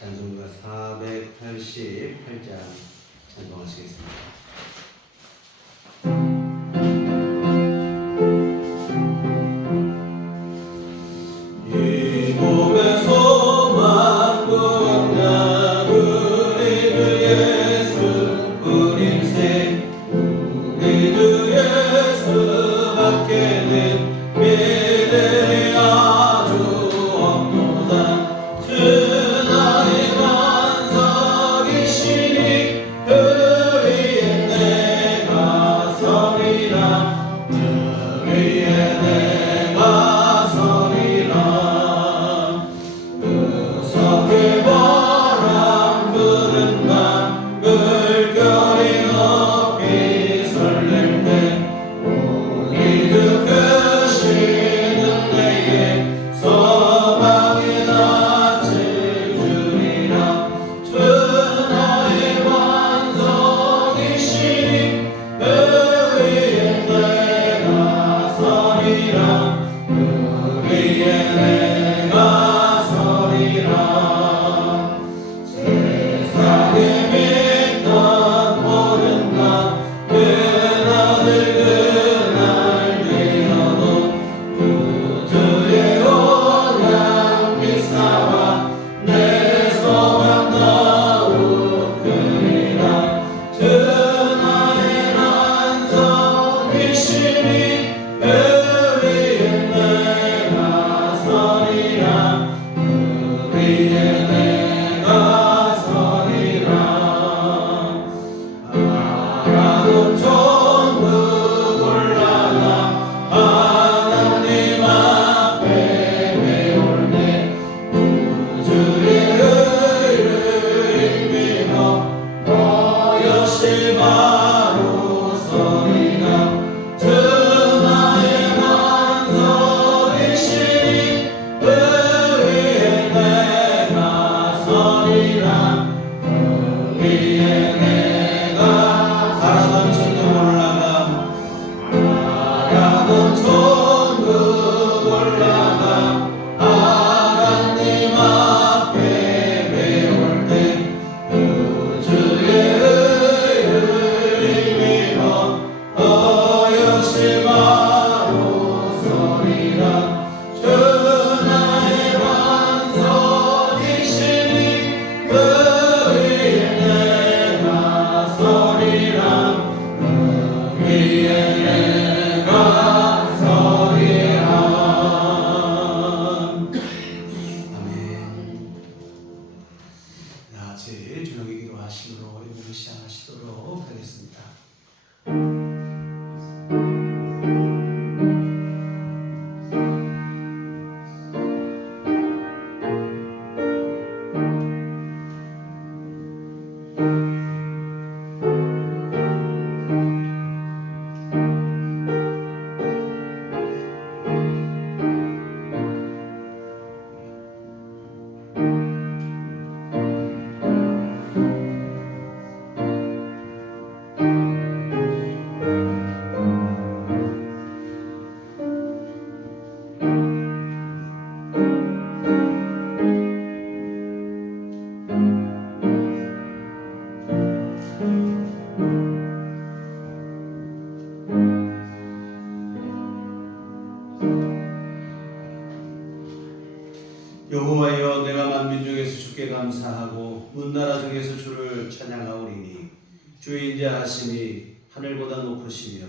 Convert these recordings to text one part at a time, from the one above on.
찬송가 488장 찬송하시겠습니다. 여호와여, 내가 만민 중에서 주께 감사하고 문나라 중에서 주를 찬양하오리니 주의 인자하심이 하늘보다 높으시며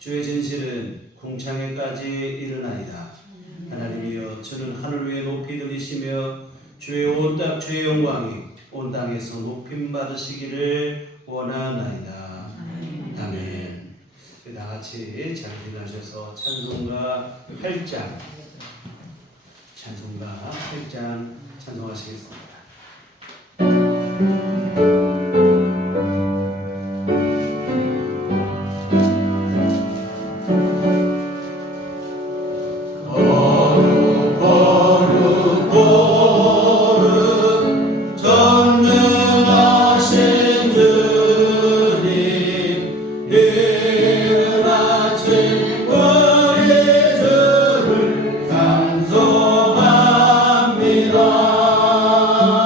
주의 진실은 궁창에까지 이르나이다. 하나님이여, 주는 하늘 위에 높이 들리시며 주의 영광이 온 땅에서 높임 받으시기를 원하나이다. 아멘. 다 같이 잘 일어나셔서 찬송가 8장 찬송하시겠습니다. 감사합니다.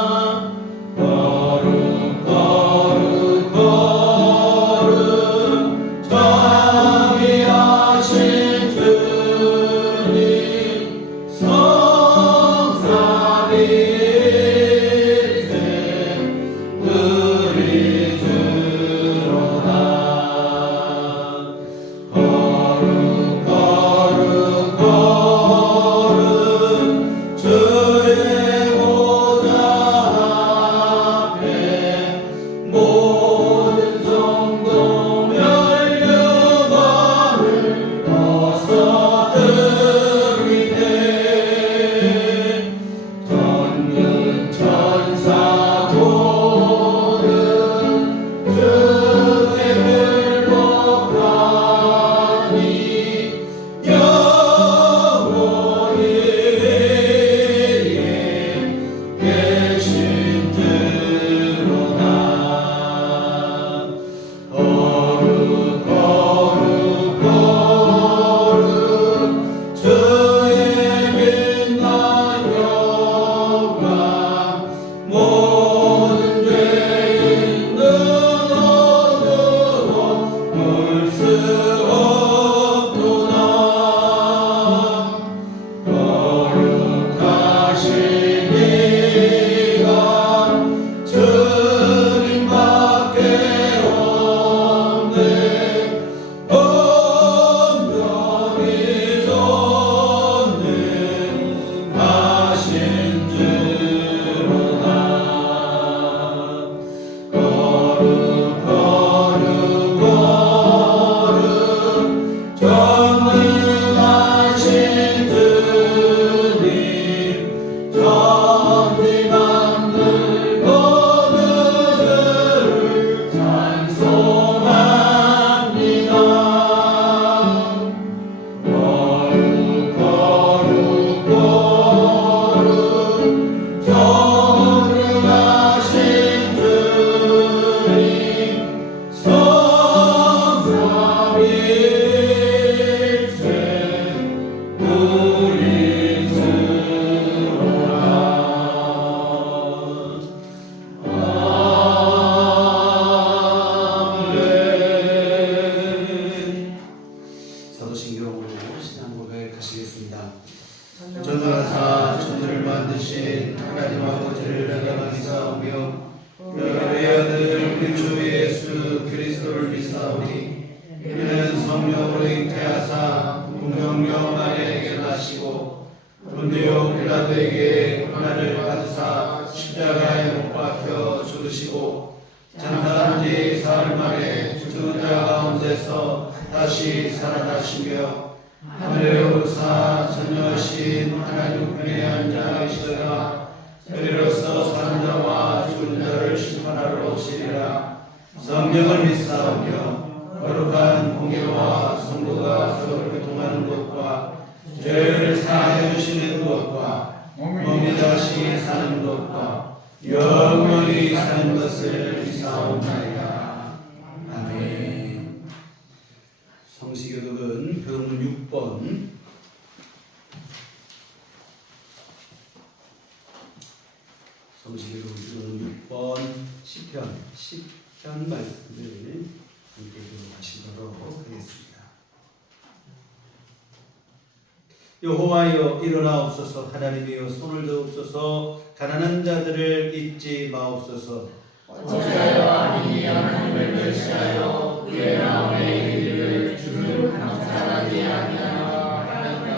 전능하사 천지를 만드신 하나님 아버지를 내가 믿사오며 너희 아들 우리 주 예수 그리스도를 믿사오니 이는 성령으로 잉태하사 동정녀 마리아에게 나시고 본디오 빌라도에게 고난을 받으사 십자가에 못 박혀 죽으시고 장사한 지 사흘 만에 죽은 자 가운데서 다시 살아나시며 하늘에 오르사 전능하신 하나님 우편에 앉아계시다가 그리로서 사는 자와 죽은 자를 심판하러 오시리라. 성령을 믿사오며 거룩한 공예와 성도가 서로 교통하는 것과 죄를 사하여 주시는 것과 몸이 다시 사는 것과 영원히 사는 것을 믿사옵나이다. 아멘. 성시교독은 교독문 6번 성시교독은 6번 10편 말씀을 함께 교독하시도록 하겠습니다. 여호와여 일어나옵소서. 하나님이여 손을 드옵소서. 가난한 자들을 잊지 마옵소서. 어찌하여 악인이 하나님을 멸시하여 그의 마음에 이르기를 주를 감사하지 아니하나이까.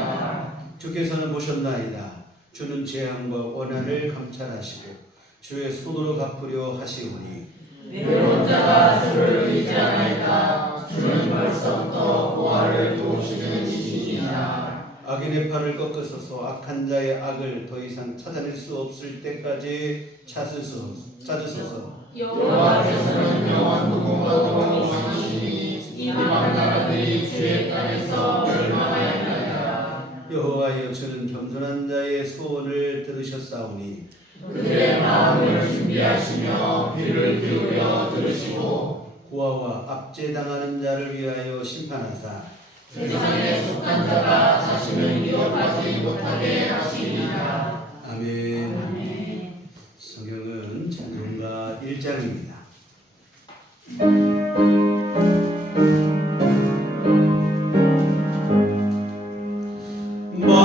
주께서는 보셨나이다. 주는 재앙과 원한을 감찰하시고 주의 손으로 갚으려 하시오니 외로운 자가 주를 의지하나이다. 주는 벌써부터 고아를 도우시는 이시니라. 악인의 팔을 꺾으소서. 악한 자의 악을 더 이상 찾아낼 수 없을 때까지 찾으소서. 여호와께서는 영원 누군가도 왕이시니 이방 나라들이 주의 땅에서 멸망하였나이다. 여호와여 주는 겸손한 자의 소원을 들으셨사오니 그들의 마음을 준비하시며 귀를 기울여 들으시고 고아와 압제당하는 자를 위하여 심판하사 세상에 속한 자가 자신을 위협하지 못하게 하시리라. 아멘. 성경은 찬송가 1장입니다.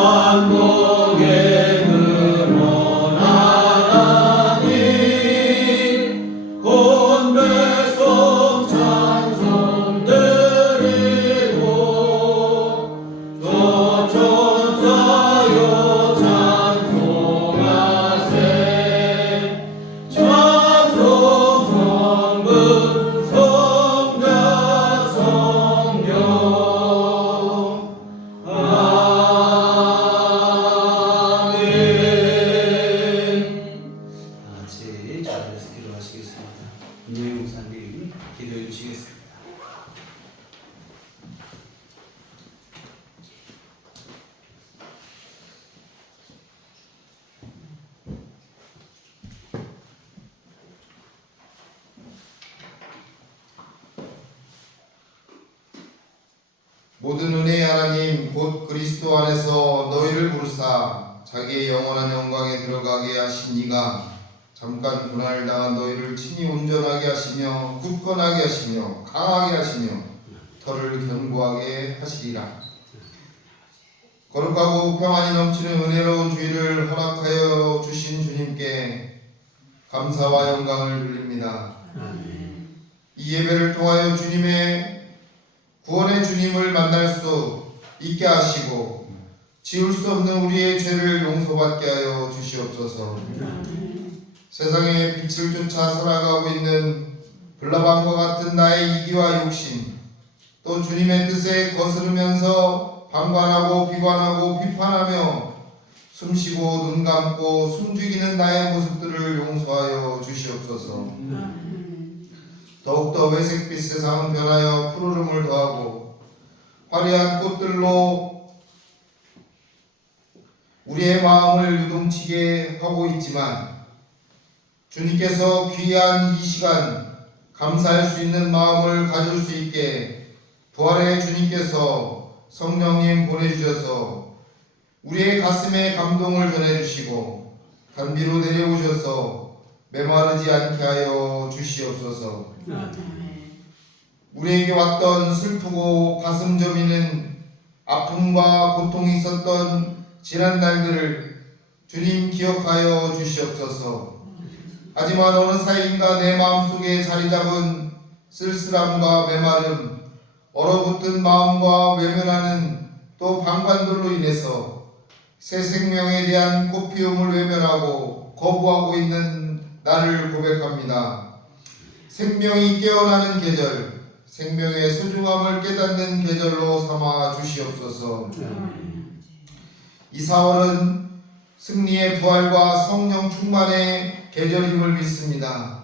만복의 근원 하나님 온 백성 찬송 드리고 저 천사여 찬송하세 찬송 성분 모든 은혜의 하나님 곧 그리스도 안에서 너희를 부르사 자기의 영원한 영광에 들어가게 하신 이가 잠깐 고난을 당한 너희를 친히 온전하게 하시며 굳건하게 하시며 강하게 하시며 털을 견고하게 하시리라. 거룩하고 평안이 넘치는 은혜로운 주의를 허락하여 주신 주님께 감사와 영광을 돌립니다. 이 예배를 통하여 주님의 구원의 주님을 만날 수 있게 하시고 지울 수 없는 우리의 죄를 용서받게 하여 주시옵소서. 세상의 빛을 쫓아 살아가고 있는 블라방과 같은 나의 이기와 욕심, 또 주님의 뜻에 거스르면서 방관하고 비관하고 비판하며 숨쉬고 눈 감고 숨죽이는 나의 모습들을 용서하여 주시옵소서. 더욱더 회색빛 세상은 변하여 푸르름을 더하고 화려한 꽃들로 우리의 마음을 유동치게 하고 있지만 주님께서 귀한 이 시간 감사할 수 있는 마음을 가질 수 있게 부활의 주님께서 성령님 보내주셔서 우리의 가슴에 감동을 전해주시고 단비로 내려오셔서 메마르지 않게 하여 주시옵소서. 우리에게 왔던 슬프고 가슴 저미는 아픔과 고통이 있었던 지난 날들을 주님 기억하여 주시옵소서. 하지만 어느 사이인가 내 마음속에 자리 잡은 쓸쓸함과 메마름, 얼어붙은 마음과 외면하는 또 방관들로 인해서 새 생명에 대한 꽃피움을 외면하고 거부하고 있는 나를 고백합니다. 생명이 깨어나는 계절, 생명의 소중함을 깨닫는 계절로 삼아 주시옵소서. 이 4월은 승리의 부활과 성령 충만의 계절임을 믿습니다.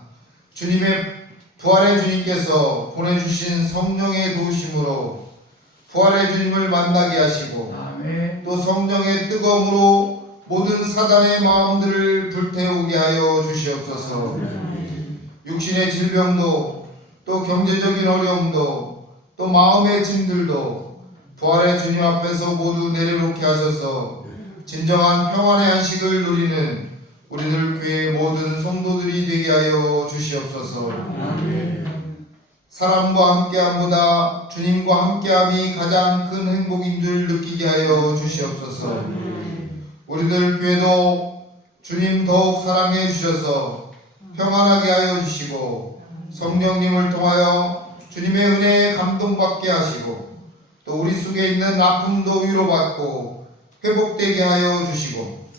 주님의 부활의 주님께서 보내주신 성령의 도우심으로 부활의 주님을 만나게 하시고 또 성령의 뜨거움으로 모든 사단의 마음들을 불태우게 하여 주시옵소서. 육신의 질병도 또 경제적인 어려움도 또 마음의 짐들도 부활의 주님 앞에서 모두 내려놓게 하셔서 진정한 평안의 안식을 누리는 우리들 교회의 모든 성도들이 되게 하여 주시옵소서. 사람과 함께함보다 주님과 함께함이 가장 큰 행복인 줄 느끼게 하여 주시옵소서. 우리들 교회도 주님 더욱 사랑해 주셔서 평안하게 하여 주시고 성령님을 통하여 주님의 은혜에 감동받게 하시고 또 우리 속에 있는 아픔도 위로받고 회복되게 하여 주시고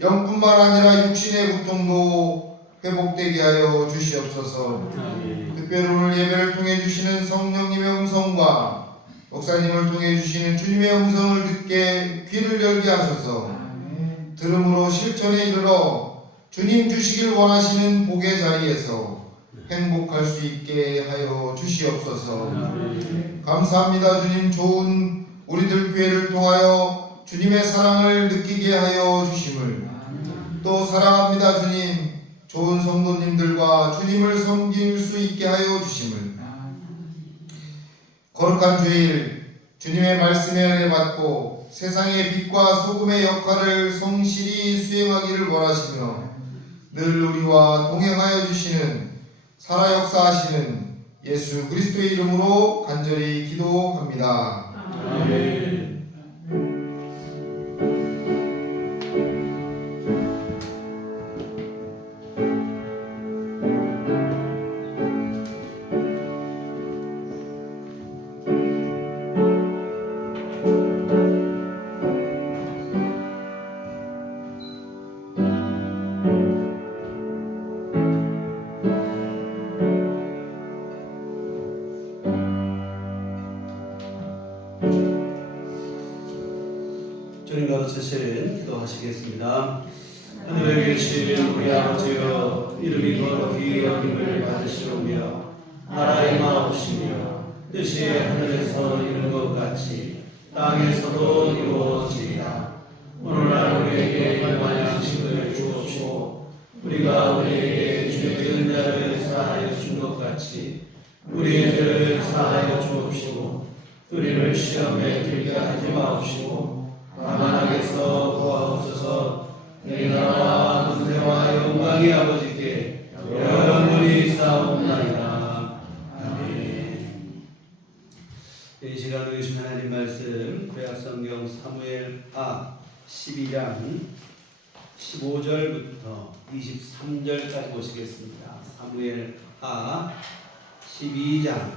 영뿐만 아니라 육신의 고통도 회복되게 하여 주시옵소서. 특별히 오늘 예배를 통해 주시는 성령님의 음성과 목사님을 통해 주시는 주님의 음성을 듣게 귀를 열게 하셔서 들음으로 실천에 이르러 주님 주시길 원하시는 복의 자리에서 행복할 수 있게 하여 주시옵소서. 감사합니다. 주님, 좋은 우리들 교회를 통하여 주님의 사랑을 느끼게 하여 주심을, 또 사랑합니다. 주님, 좋은 성도님들과 주님을 섬길 수 있게 하여 주심을, 거룩한 주일 주님의 말씀에 은혜 받고 세상의 빛과 소금의 역할을 성실히 수행하기를 원하시며 늘 우리와 동행하여 주시는 살아 역사하시는 예수 그리스도의 이름으로 간절히 기도합니다. 아멘. 주님과 제신 기도하시겠습니다. 하늘에 계신 우리 아버지여, 이름이 거룩히 여김을 받으시오며 나라의 마옵시며 뜻이 하늘에서 이룬 것 같이 땅에서도 이루어지리라. 오늘날 우리에게 일반 양식을 주옵시고 우리가 우리에게 죄 지은 자를 사하여 준 것 같이 우리의 죄를 사하여 주옵시고 우리를 시험에 들게 하지 마옵시고 다만 악에서 구하옵소서. 내 나라와 권세와 영광이 아버지께 영원히 싸움나이다. 아멘. 이 시간 우리 주신 하나님 말씀 구약성경 사무엘하 12장 15절부터 23절까지 보시겠습니다. 사무엘하 12장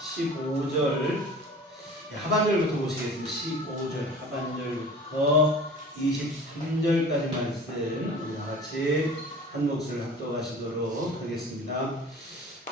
15절 하반절부터 보시겠습니다. 15절 하반절부터 23절까지 말씀 우리 다같이 한 몫을 합독하시도록 하겠습니다.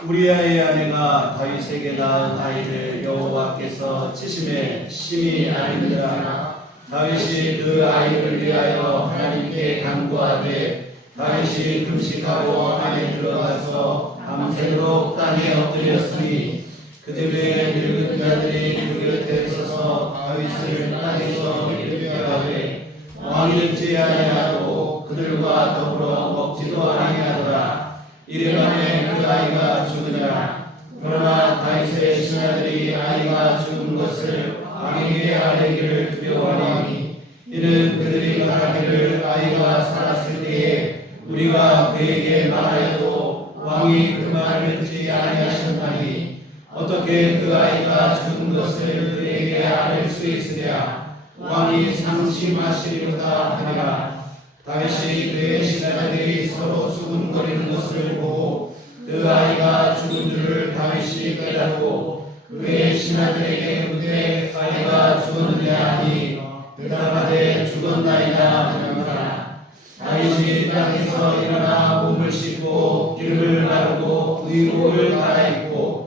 우리아의 아내가 다윗에게 낳은 아이를 여호와께서 치심에 심히 알미니라. 다윗이 그 아이를 위하여 하나님께 간구하되 다윗이 금식하고 안에 들어가서 밤새도록 땅에 엎드렸으니 그들의 늙은 자들이 그 곁에 서서 다윗을 땅에서 일으켜 하되 왕이 듣지 아니하고 그들과 더불어 먹지도 아니하더라. 이래만에 그 아이가 죽으니라. 그러나 다윗의 신하들이 아이가 죽은 것을 왕에게 아뢰기를 두려워하니 이는 그들이 말하기를 아이가 살았을 때에 우리가 그에게 말하여도 왕이 그 말을 듣지 아니하셨나니 어떻게 그 아이가 죽은 것을 그에게 아뢰 수 있으랴. 왕이 상심하시리로다 하니라. 다윗이 그의 신하들이 서로 수군거리는 것을 보고 그 아이가 죽은 줄을 다윗이 깨닫고 그의 신하들에게 묻되 아이가 죽었느냐 하니 대답하되 죽었나이다 하니라. 다윗이 땅에서 일어나 몸을 씻고 기름을 바르고 의복을 갈아입고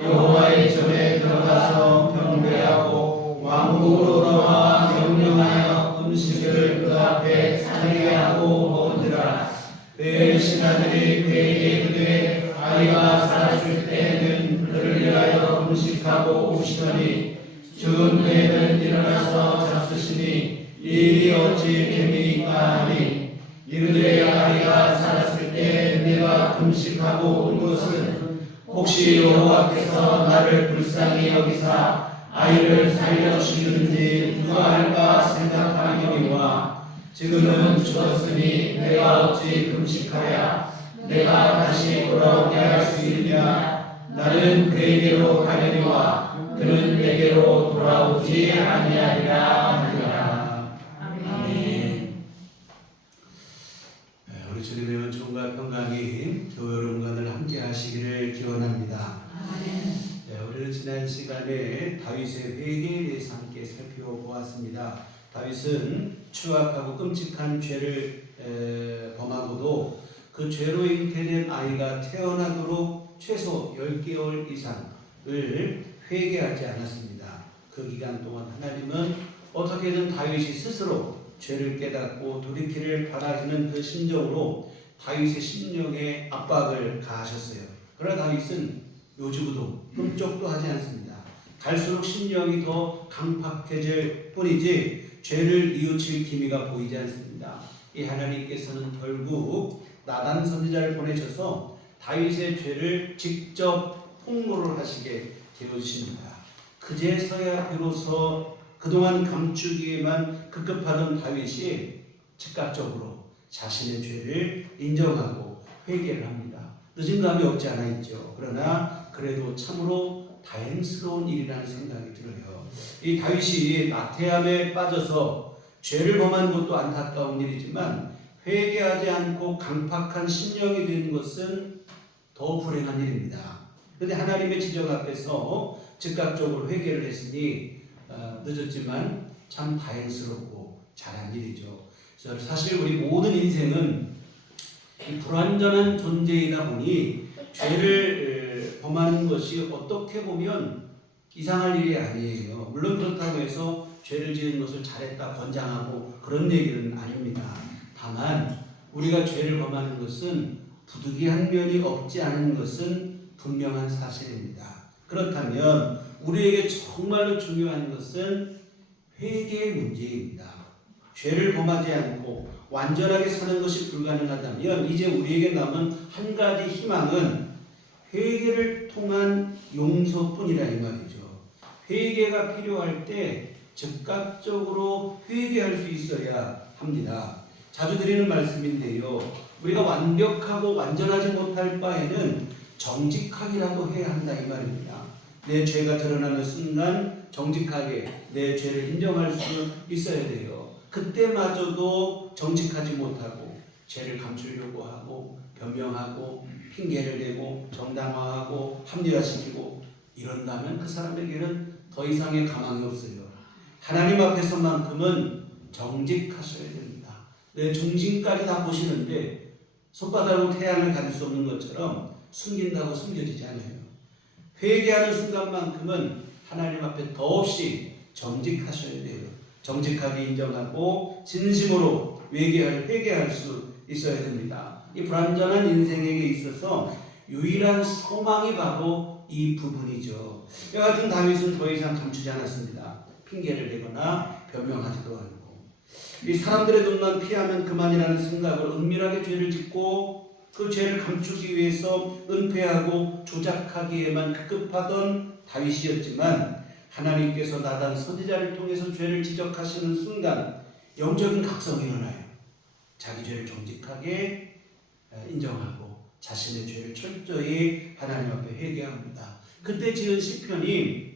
여호와의 전에 들어가서 경배하고 왕궁으로 나와 명령하여 음식을 그 앞에 차리게 하고 먹으니라. 그의 신하들이 그에게 이르되 아이가 살았을 때에는 그를 위하여 음식하고 오시더니 죽은 후에는 일어나서 잡수시니 이 일이 어찌 됨이니까 하니 이르되 아이가 살았을 때 내가 금식하고 온 것은 혹시 여호와께서 나를 불쌍히 여기사 아이를 살려주시는지 누가 알까 생각하니와 지금은 죽었으니 내가 어찌 금식하랴. 내가 다시 돌아오게 할 수 있느냐. 나는 그에게로 가려니와 그는 내게로 돌아오지 아니하리라 하니라. 아멘. 우리 주님의 은총과 평강이 교회 여러분과 늘 함께 하시기를 기원합니다. 우리는 지난 시간에 다윗의 회개에 대해서 함께 살펴보았습니다. 다윗은 추악하고 끔찍한 죄를 범하고도 그 죄로 잉태된 아이가 태어나도록 최소 10개월 이상을 회개하지 않았습니다. 그 기간 동안 하나님은 어떻게든 다윗이 스스로 죄를 깨닫고 돌이키를 바라시는 그 심정으로 다윗의 심령에 압박을 가하셨어요. 그러나 다윗은 요지부도 흠쩍도 하지 않습니다. 갈수록 심령이 더 강팍해질 뿐이지 죄를 뉘우칠 기미가 보이지 않습니다. 이 하나님께서는 결국 나단 선지자를 보내셔서 다윗의 죄를 직접 폭로를 하시게 되어주십니다. 그제서야 비로소 그동안 감추기에만 급급하던 다윗이 즉각적으로 자신의 죄를 인정하고 회개를 합니다. 늦은 감이 없지 않아 있죠. 그러나 그래도 참으로 다행스러운 일이라는 생각이 들어요. 이 다윗이 나태함에 빠져서 죄를 범한 것도 안타까운 일이지만 회개하지 않고 강팍한 심령이 된 것은 더 불행한 일입니다. 그런데 하나님의 지적 앞에서 즉각적으로 회개를 했으니 늦었지만 참 다행스럽고 잘한 일이죠. 사실 우리 모든 인생은 불완전한 존재이다 보니 죄를 범하는 것이 어떻게 보면 이상할 일이 아니에요. 물론 그렇다고 해서 죄를 지은 것을 잘했다 권장하고 그런 얘기는 아닙니다. 다만 우리가 죄를 범하는 것은 부득이한 면이 없지 않은 것은 분명한 사실입니다. 그렇다면 우리에게 정말로 중요한 것은 회개의 문제입니다. 죄를 범하지 않고 완전하게 사는 것이 불가능하다면 이제 우리에게 남은 한 가지 희망은 회개를 통한 용서뿐이라 이 말이죠. 회개가 필요할 때 즉각적으로 회개할 수 있어야 합니다. 자주 드리는 말씀인데요. 우리가 완벽하고 완전하지 못할 바에는 정직하기라도 해야 한다 이 말입니다. 내 죄가 드러나는 순간 정직하게 내 죄를 인정할 수 있어야 돼요. 그때마저도 정직하지 못하고 죄를 감추려고 하고 변명하고 핑계를 대고 정당화하고 합리화시키고 이런다면 그 사람에게는 더 이상의 가망이 없어요. 하나님 앞에서만큼은 정직하셔야 됩니다. 내 중심까지 다 보시는데 손바닥으로 태양을 가릴 수 없는 것처럼 숨긴다고 숨겨지지 않아요. 회개하는 순간만큼은 하나님 앞에 더없이 정직하셔야 돼요. 정직하게 인정하고 진심으로 회개할 수 있어야 됩니다. 이 불완전한 인생에게 있어서 유일한 소망이 바로 이 부분이죠. 이와 같은 다윗은 더 이상 감추지 않았습니다. 핑계를 대거나 변명하지도 않고 이 사람들의 눈만 피하면 그만이라는 생각으로 은밀하게 죄를 짓고 그 죄를 감추기 위해서 은폐하고 조작하기에만 급급하던 다윗이었지만 하나님께서 나단 선지자를 통해서 죄를 지적하시는 순간 영적인 각성이 일어나요. 자기 죄를 정직하게 인정하고 자신의 죄를 철저히 하나님 앞에 회개합니다. 그때 지은 시편이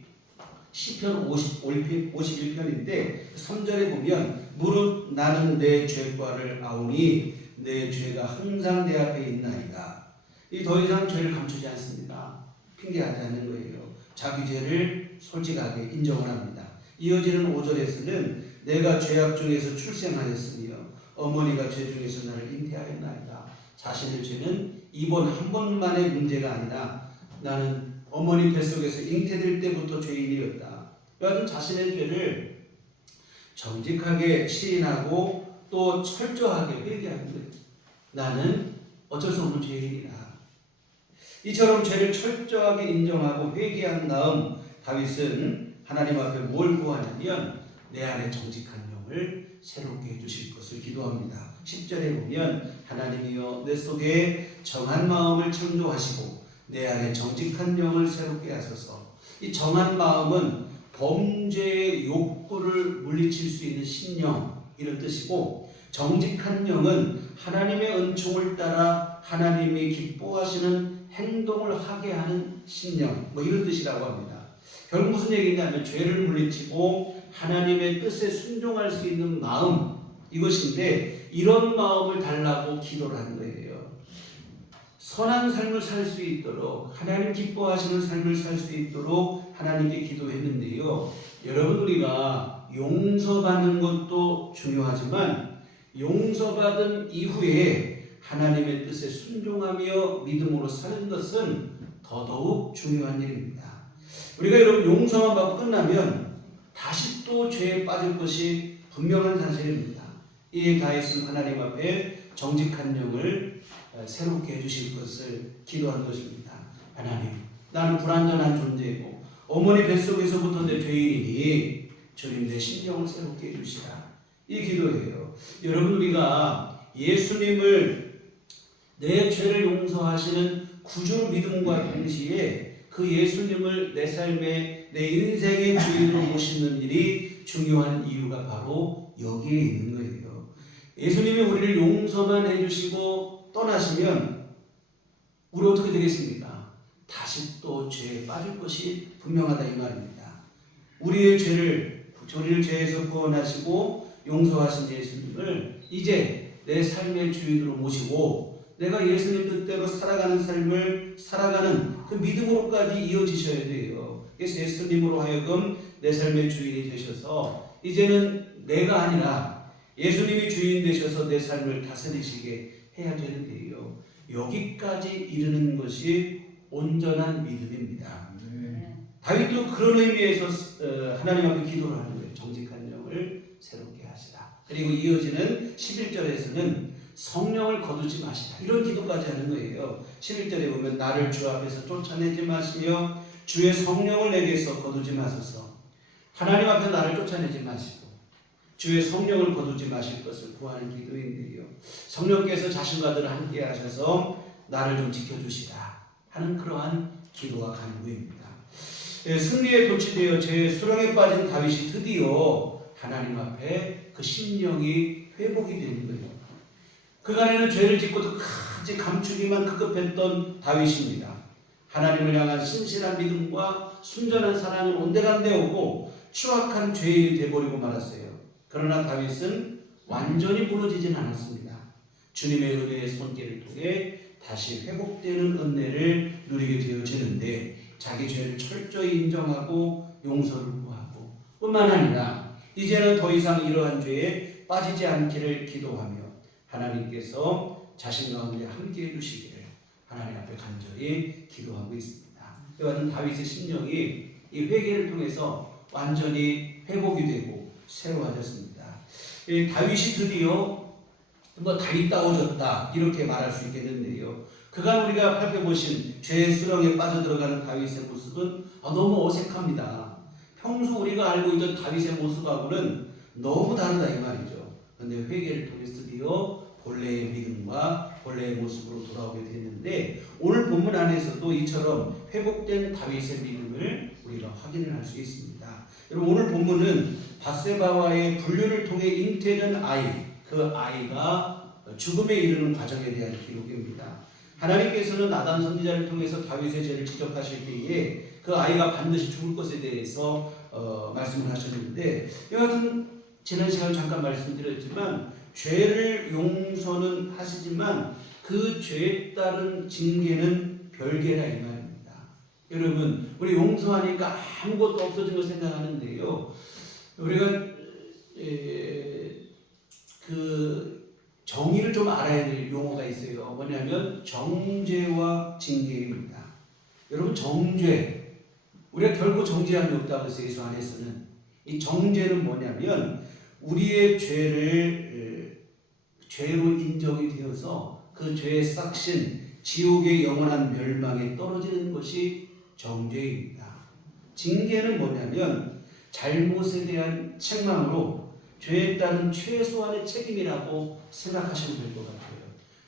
시편 51편인데 3절에 보면 무릇 나는 내 죄과를 아오니 내 죄가 항상 내 앞에 있나이다. 이 더 이상 죄를 감추지 않습니다. 핑계하지 않는 거예요. 자기 죄를 솔직하게 인정을 합니다. 이어지는 5절에서는 내가 죄악 중에서 출생하였으며 어머니가 죄 중에서 나를 잉태하였나이다. 자신의 죄는 이번 한 번만의 문제가 아니라 나는 어머니 뱃속에서 잉태될 때부터 죄인이었다. 여하튼 자신의 죄를 정직하게 시인하고 또 철저하게 회개하는 거예요. 나는 어쩔 수 없는 죄인이다. 이처럼 죄를 철저하게 인정하고 회개한 다음 다윗은 하나님 앞에 뭘 구하냐면 내 안에 정직한 영을 새롭게 해주실 것을 기도합니다. 10절에 보면 하나님이여 내 속에 정한 마음을 창조하시고 내 안에 정직한 영을 새롭게 하소서. 이 정한 마음은 범죄의 욕구를 물리칠 수 있는 신령 이런 뜻이고 정직한 영은 하나님의 은총을 따라 하나님이 기뻐하시는 행동을 하게 하는 신령 이런 뜻이라고 합니다. 결국 무슨 얘기냐면 죄를 물리치고 하나님의 뜻에 순종할 수 있는 마음 이것인데 이런 마음을 달라고 기도를 하는 거예요. 선한 삶을 살 수 있도록 하나님 기뻐하시는 삶을 살 수 있도록 하나님께 기도했는데요. 여러분 우리가 용서받는 것도 중요하지만 용서받은 이후에 하나님의 뜻에 순종하며 믿음으로 사는 것은 더더욱 중요한 일입니다. 우리가 여러분 용서만 받고 끝나면 다시 또 죄에 빠질 것이 분명한 사실입니다. 이에 다윗은 하나님 앞에 정직한 영을 새롭게 해주실 것을 기도한 것입니다. 하나님, 나는 불완전한 존재이고 어머니 뱃속에서부터 내 죄인이니 주님 내 심령을 새롭게 해주시라. 이 기도예요. 여러분 우리가 예수님을 내 죄를 용서하시는 구주 믿음과 동시에 그 예수님을 내 삶의 내 인생의 주인으로 모시는 일이 중요한 이유가 바로 여기에 있는 거예요. 예수님이 우리를 용서만 해주시고 떠나시면 우리 어떻게 되겠습니까? 다시 또 죄에 빠질 것이 분명하다 이 말입니다. 우리의 죄를 죄에서 구원하시고 용서하신 예수님을 이제 내 삶의 주인으로 모시고 내가 예수님 뜻대로 살아가는 삶을 살아가는 그 믿음으로까지 이어지셔야 돼요. 그래서 예수님으로 하여금 내 삶의 주인이 되셔서 이제는 내가 아니라 예수님이 주인 되셔서 내 삶을 다스리시게 해야 되는데요. 여기까지 이르는 것이 온전한 믿음입니다. 다윗도 그런 의미에서 하나님 앞에 기도를 하는 거예요. 정직한 영을 새롭게 하시라. 그리고 이어지는 11절에서는 성령을 거두지 마시라. 이런 기도까지 하는 거예요. 11절에 보면 나를 주 앞에서 쫓아내지 마시며 주의 성령을 내게서 거두지 마소서. 하나님 앞에 나를 쫓아내지 마시고 주의 성령을 거두지 마실 것을 구하는 기도인데요. 성령께서 자신과 늘 함께 하셔서 나를 좀 지켜주시라 하는 그러한 기도와 간구입니다. 승리에 도취되어 제 수렁에 빠진 다윗이 드디어 하나님 앞에 그 심령이 회복이 되는 거예요. 그간에는 죄를 짓고 끝까지 감추기만 급급했던 다윗입니다. 하나님을 향한 신실한 믿음과 순전한 사랑은 온데간데 오고 추악한 죄인이 되어버리고 말았어요. 그러나 다윗은 완전히 무너지진 않았습니다. 주님의 은혜의 손길을 통해 다시 회복되는 은혜를 누리게 되어지는데 자기 죄를 철저히 인정하고 용서를 구하고 뿐만 아니라 이제는 더 이상 이러한 죄에 빠지지 않기를 기도하며 하나님께서 자신 가운데 함께해 주시기를 하나님 앞에 간절히 기도하고 있습니다. 이와 같은 다윗의 심령이 이 회개를 통해서 완전히 회복이 되고 새로워졌습니다. 다윗이 드디어 다윗다워졌다 이렇게 말할 수 있겠는데요. 그간 우리가 살펴보신 죄의 수렁에 빠져들어가는 다윗의 모습은 너무 어색합니다. 평소 우리가 알고 있던 다윗의 모습하고는 너무 다르다 이 말이죠. 그런데 회개를 통해서 드디어 본래의 믿음과 본래의 모습으로 돌아오게 됐는데 오늘 본문 안에서도 이처럼 회복된 다윗의 믿음을 우리가 확인을 할 수 있습니다. 여러분 오늘 본문은 밧세바와의 분류를 통해 잉태된 아이, 그 아이가 죽음에 이르는 과정에 대한 기록입니다. 하나님께서는 나단 선지자를 통해서 다윗의 죄를 지적하실 때에 그 아이가 반드시 죽을 것에 대해서 말씀을 하셨는데 여하튼 지난 시간에 잠깐 말씀드렸지만 죄를 용서는 하시지만 그 죄에 따른 징계는 별개라 이 말입니다. 여러분 우리 용서하니까 아무것도 없어진 걸 생각하는데요. 우리가 그 정의를 좀 알아야 될 용어가 있어요. 뭐냐면 정죄와 징계입니다. 여러분 정죄 우리가 결코 정죄함이 없다고 해서 예수 안에서는 이 정죄는 뭐냐면 우리의 죄로 인정이 되어서 그 죄의 싹신 지옥의 영원한 멸망에 떨어지는 것이 정죄입니다. 징계는 뭐냐면 잘못에 대한 책망으로 죄에 따른 최소한의 책임이라고 생각하시면 될 것 같아요.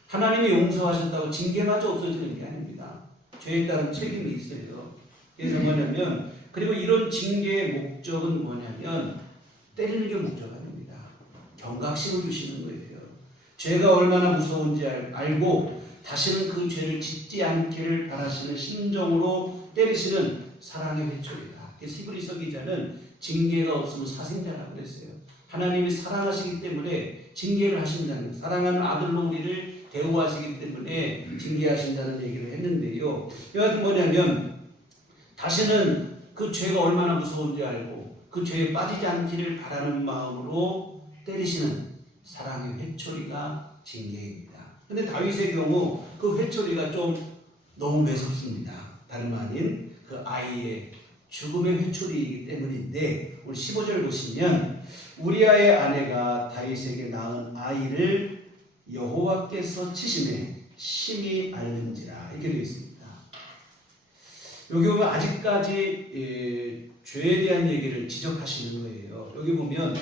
하나님이 용서하셨다고 징계마저 없어지는 게 아닙니다. 죄에 따른 책임이 있어요. 그래서 뭐냐면 그리고 이런 징계의 목적은 뭐냐면 때리는 게 목적 아닙니다. 경각심을 주시는 거예요. 죄가 얼마나 무서운지 알고 다시는 그 죄를 짓지 않기를 바라시는 심정으로 때리시는 사랑의 회초리다. 그래서 히브리서 기자는 징계가 없으면 사생자라고 그랬어요. 하나님이 사랑하시기 때문에 징계를 하신다는, 사랑하는 아들로 우리를 대우하시기 때문에 징계하신다는 얘기를 했는데요. 여하튼 뭐냐면 다시는 그 죄가 얼마나 무서운지 알고 그 죄에 빠지지 않기를 바라는 마음으로 때리시는 사랑의 회초리가 징계입니다. 근데 다윗의 경우 그 회초리가 좀 너무 매섭습니다. 다름 아닌 그 아이의 죽음의 회초리이기 때문인데 우리 15절 보시면 우리아의 아내가 다윗에게 낳은 아이를 여호와께서 치심에 심히 앓는지라 이렇게 되어 있습니다. 여기 보면 아직까지 죄에 대한 얘기를 지적하시는 거예요. 여기 보면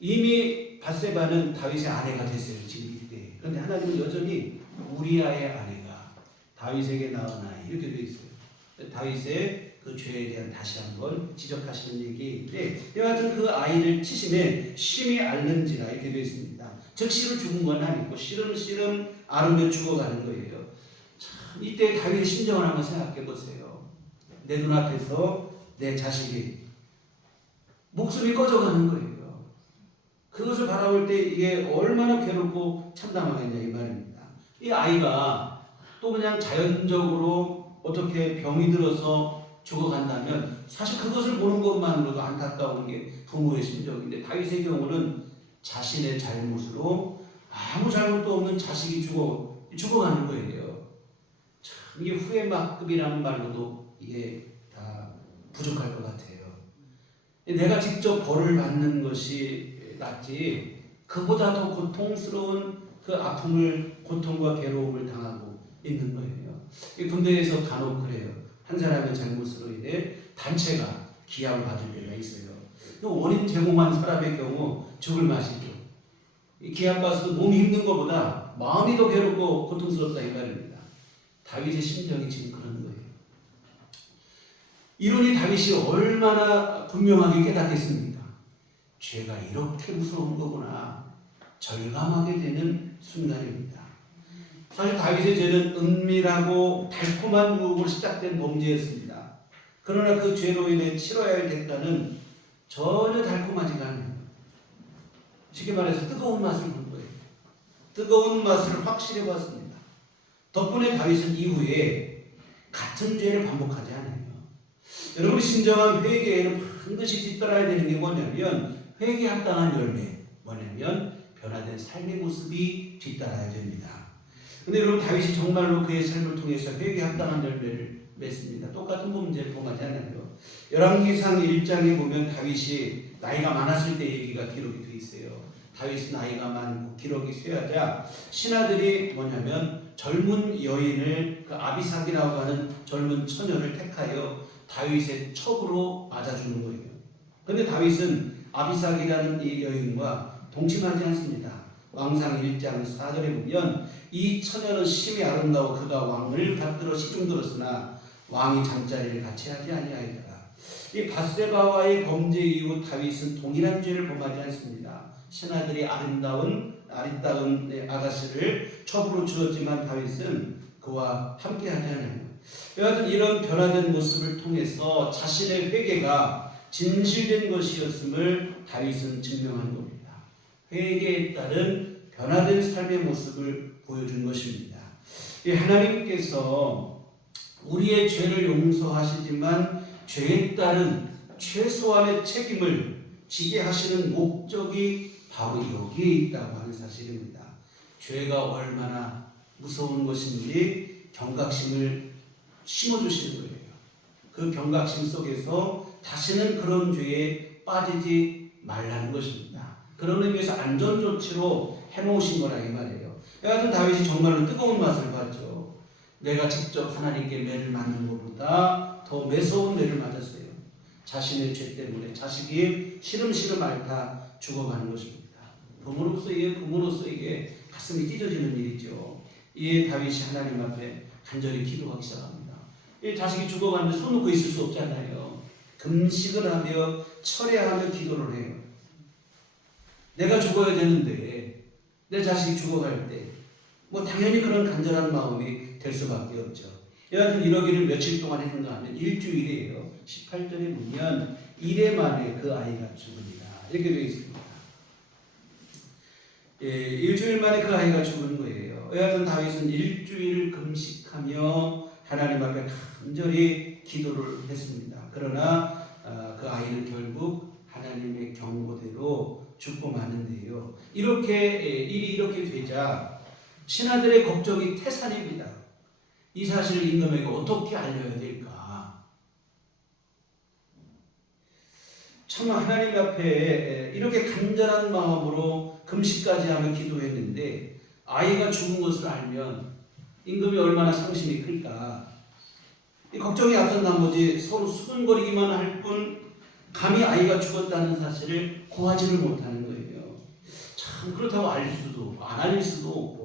이미 밧세바는 다윗의 아내가 됐어요. 지금 이때. 그런데 하나님은 여전히 우리아의 아내가 다윗에게 낳은 아이 이렇게 되어 있어요. 다윗의 그 죄에 대한 다시 한번 지적하시는 얘기인데 여하튼 그 아이를 치심에 심히 앓는지라 이렇게 되어 있습니다. 즉 실은 죽은 건 아니고 실은 앓으며 죽어가는 거예요. 참 이때 다윗의 심정을 한번 생각해 보세요. 내 눈앞에서 내 자식이 목숨이 꺼져가는 거예요. 그것을 바라볼 때 이게 얼마나 괴롭고 참담하겠냐 이 말입니다. 이 아이가 또 그냥 자연적으로 어떻게 병이 들어서 죽어간다면 사실 그것을 보는 것만으로도 안타까운 게 부모의 심정인데 다윗의 경우는 자신의 잘못으로 아무 잘못도 없는 자식이 죽어가는 거예요. 참 이게 후회막급이라는 말로도 이게 다 부족할 것 같아요. 내가 직접 벌을 받는 것이 낫지 그보다 더 고통스러운 그 아픔을 고통과 괴로움을 당하고 있는 거예요. 군대에서 간혹 그래요. 한 사람의 잘못으로 인해 단체가 기합을 받을 때가 있어요. 원인 제공한 사람의 경우 죽을 맛이죠. 기합 받아서 몸이 힘든 것보다 마음이 더 괴롭고 고통스럽다 이 말입니다. 다윗의 심정이 지금 그런 거예요. 이러니 다윗이 얼마나 분명하게 깨닫겠습니까? 죄가 이렇게 무서운 거구나. 절감하게 되는 순간입니다. 사실 다윗의 죄는 은밀하고 달콤한 유혹으로 시작된 범죄였습니다. 그러나 그 죄로 인해 치러야 할 대가는 전혀 달콤하지가 않아요. 쉽게 말해서 뜨거운 맛을 본 거예요. 뜨거운 맛을 확실히 봤습니다. 덕분에 다윗은 이후에 같은 죄를 반복하지 않아요. 여러분, 진정한 회개에는 반드시 뒤따라야 되는 게 뭐냐면 회개에 합당한 열매, 뭐냐면 변화된 삶의 모습이 뒤따라야 됩니다. 근데 여러분, 다윗이 정말로 그의 삶을 통해서 회개에 합당한 열매를 맺습니다. 똑같은 범죄를 범하지 않아요. 열왕기상 1장에 보면 다윗이 나이가 많았을 때 얘기가 기록이 되어 있어요. 다윗이 나이가 많고 기록이 쇠하자 신하들이 뭐냐면 젊은 여인을, 그 아비삭이라고 하는 젊은 처녀를 택하여 다윗의 첩으로 맞아주는 거예요. 그런데 다윗은 아비삭이라는 이 여인과 동침하지 않습니다. 왕상 1장 4절에 보면 이 처녀는 심히 아름다워 그가 왕을 받들어 시중들었으나 왕이 잠자리를 같이 하지 아니하였더라. 이 밧세바와의 범죄 이후 다윗은 동일한 죄를 범하지 않습니다. 신하들이 아리따운 아가씨를 첩으로 주었지만 다윗은 그와 함께하지 않아요. 여하튼 이런 변화된 모습을 통해서 자신의 회개가 진실된 것이었음을 다윗은 증명한 겁니다. 회개에 따른 변화된 삶의 모습을 보여준 것입니다. 하나님께서 우리의 죄를 용서하시지만 죄에 따른 최소한의 책임을 지게 하시는 목적이 바로 여기에 있다고 하는 사실입니다. 죄가 얼마나 무서운 것인지 경각심을 심어주시는 거예요. 그 경각심 속에서 다시는 그런 죄에 빠지지 말라는 것입니다. 그런 의미에서 안전조치로 해놓으신 거라 이 말이에요. 여하튼 다윗이 정말로 뜨거운 맛을 봤죠. 내가 직접 하나님께 매를 맞는 것보다 더 매서운 매를 맞았어요. 자신의 죄 때문에 자식이 시름시름 앓다 죽어가는 것입니다. 부모로서에게 가슴이 찢어지는 일이죠. 이에 다윗이 하나님 앞에 간절히 기도하기 시작합니다. 이 자식이 죽어가는데 손 놓고 있을 수 없잖아요. 금식을 하며 철회하며 기도를 해요. 내가 죽어야 되는데 내 자식이 죽어갈 때 뭐 당연히 그런 간절한 마음이 될 수밖에 없죠. 여하튼 이러기를 며칠 동안 했는가 하면 일주일이에요. 18절에 보면 이래 만에 그 아이가 죽으리라 이렇게 되어 있습니다. 일주일 만에 그 아이가 죽은 거예요. 여하튼 다윗은 일주일 금식하며 하나님 앞에 간절히 기도를 했습니다. 그러나 그 아이는 결국 하나님의 경고대로 죽고 마는데요. 일이 이렇게 되자 신하들의 걱정이 태산입니다. 이 사실을 임금에게 어떻게 알려야 될까? 정말 하나님 앞에 이렇게 간절한 마음으로 금식까지 하며 기도했는데 아이가 죽은 것을 알면 임금이 얼마나 상심이 클까? 이 걱정이 앞선 나머지 서로 수근거리기만 할 뿐 감히 아이가 죽었다는 사실을 고하지를 못하는 거예요. 참 그렇다고 알릴 수도 안 알릴 수도 없고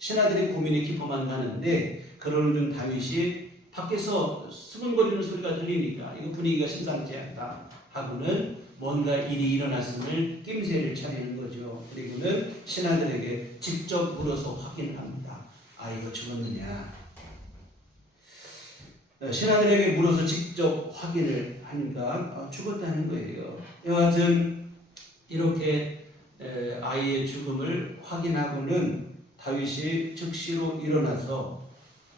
신하들이 고민이 깊어만 가는데 그러는 중 다윗이 밖에서 수근거리는 소리가 들리니까 이거 분위기가 심상치 않다 하고는 뭔가 일이 일어났음을 낌새를 차리는 거죠. 그리고는 신하들에게 직접 물어서 확인을 합니다. 아이가 죽었느냐? 신하들에게 물어서 직접 확인을 하니까 죽었다는 거예요. 여하튼 이렇게 아이의 죽음을 확인하고는 다윗이 즉시로 일어나서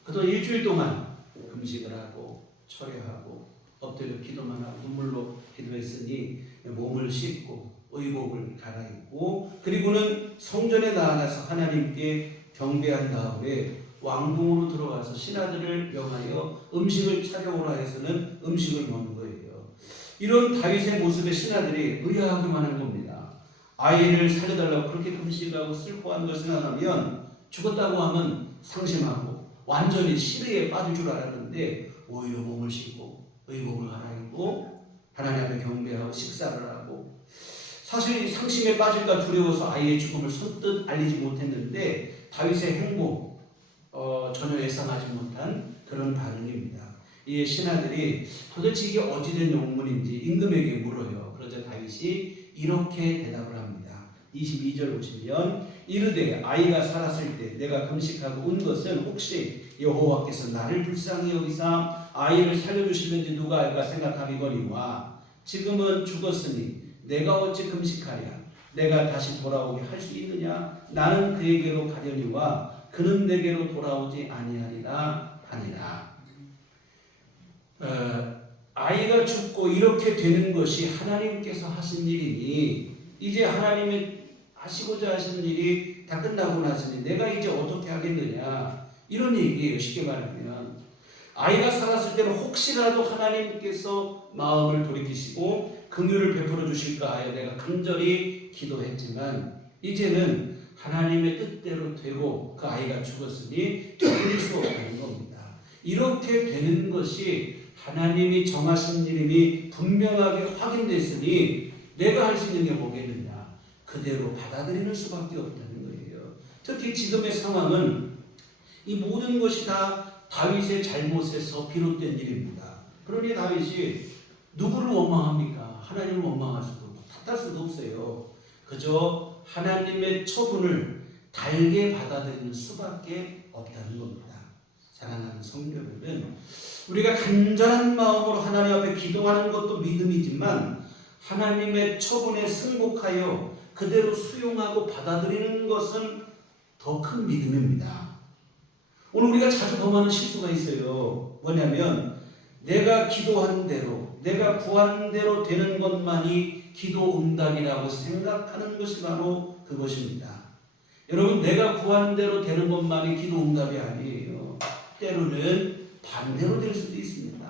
그동안 일주일 동안 금식을 하고 철회하고 엎드려 기도만 하고 눈물로 기도했으니 몸을 씻고 의복을 갈아입고 그리고는 성전에 나아가서 하나님께 경배한 다음에 왕궁으로 들어가서 신하들을 명하여 음식을 차려오라 해서는 음식을 먹는 거예요. 이런 다윗의 모습에 신하들이 의아하기만 한 겁니다. 아이를 살려달라고 그렇게 금식하고 슬퍼한 것을 생각하면 죽었다고 하면 상심하고 완전히 시리에 빠질 줄 알았는데 오히려 몸을 씻고 의복을 갈아입고 하나님 앞에 경배하고 식사를 하고 사실 상심에 빠질까 두려워서 아이의 죽음을 선뜻 알리지 못했는데 다윗의 행복 전혀 예상하지 못한 그런 반응입니다. 이 신하들이 도대체 이게 어찌된 용문인지 임금에게 물어요. 그러자 다윗이 이렇게 대답을 합니다. 22절 보시면 이르되 아이가 살았을 때 내가 금식하고 온 것은 혹시 여호와께서 나를 불쌍히 여기사 아이를 살려주실는지 누가 알까 생각함이거니와 지금은 죽었으니 내가 어찌 금식하랴 내가 다시 돌아오게 할 수 있느냐 나는 그에게로 가려니와 그는 내게로 돌아오지 아니하리라 하니라. 아이가 죽고 이렇게 되는 것이 하나님께서 하신 일이니 이제 하나님이 하시고자 하시는 일이 다 끝나고 났으니 내가 이제 어떻게 하겠느냐 이런 얘기예요. 쉽게 말하면 아이가 살았을 때는 혹시라도 하나님께서 마음을 돌이키시고 긍휼을 베풀어 주실까 하여 내가 간절히 기도했지만 이제는 하나님의 뜻대로 되고 그 아이가 죽었으니 죽을 수 없는 겁니다. 이렇게 되는 것이 하나님이 정하신 일임이 분명하게 확인됐으니 내가 할 수 있는 게 뭐겠느냐 그대로 받아들이는 수밖에 없다는 거예요. 특히 지금의 상황은 이 모든 것이 다 다윗의 잘못에서 비롯된 일입니다. 그러니 다윗이 누구를 원망합니까? 하나님을 원망할 수도 없고 탓할 수도 없어요. 그저 하나님의 처분을 달게 받아들이는 수밖에 없다는 겁니다. 사랑하는 성도 여러분, 우리가 간절한 마음으로 하나님 앞에 기도하는 것도 믿음이지만 하나님의 처분에 승복하여 그대로 수용하고 받아들이는 것은 더 큰 믿음입니다. 오늘 우리가 자주 범하는 실수가 있어요. 뭐냐면 내가 기도한 대로 내가 구한 대로 되는 것만이 기도 응답이라고 생각하는 것이 바로 그것입니다. 여러분 내가 구한 대로 되는 것만이 기도 응답이 아니에요. 때로는 반대로 될 수도 있습니다.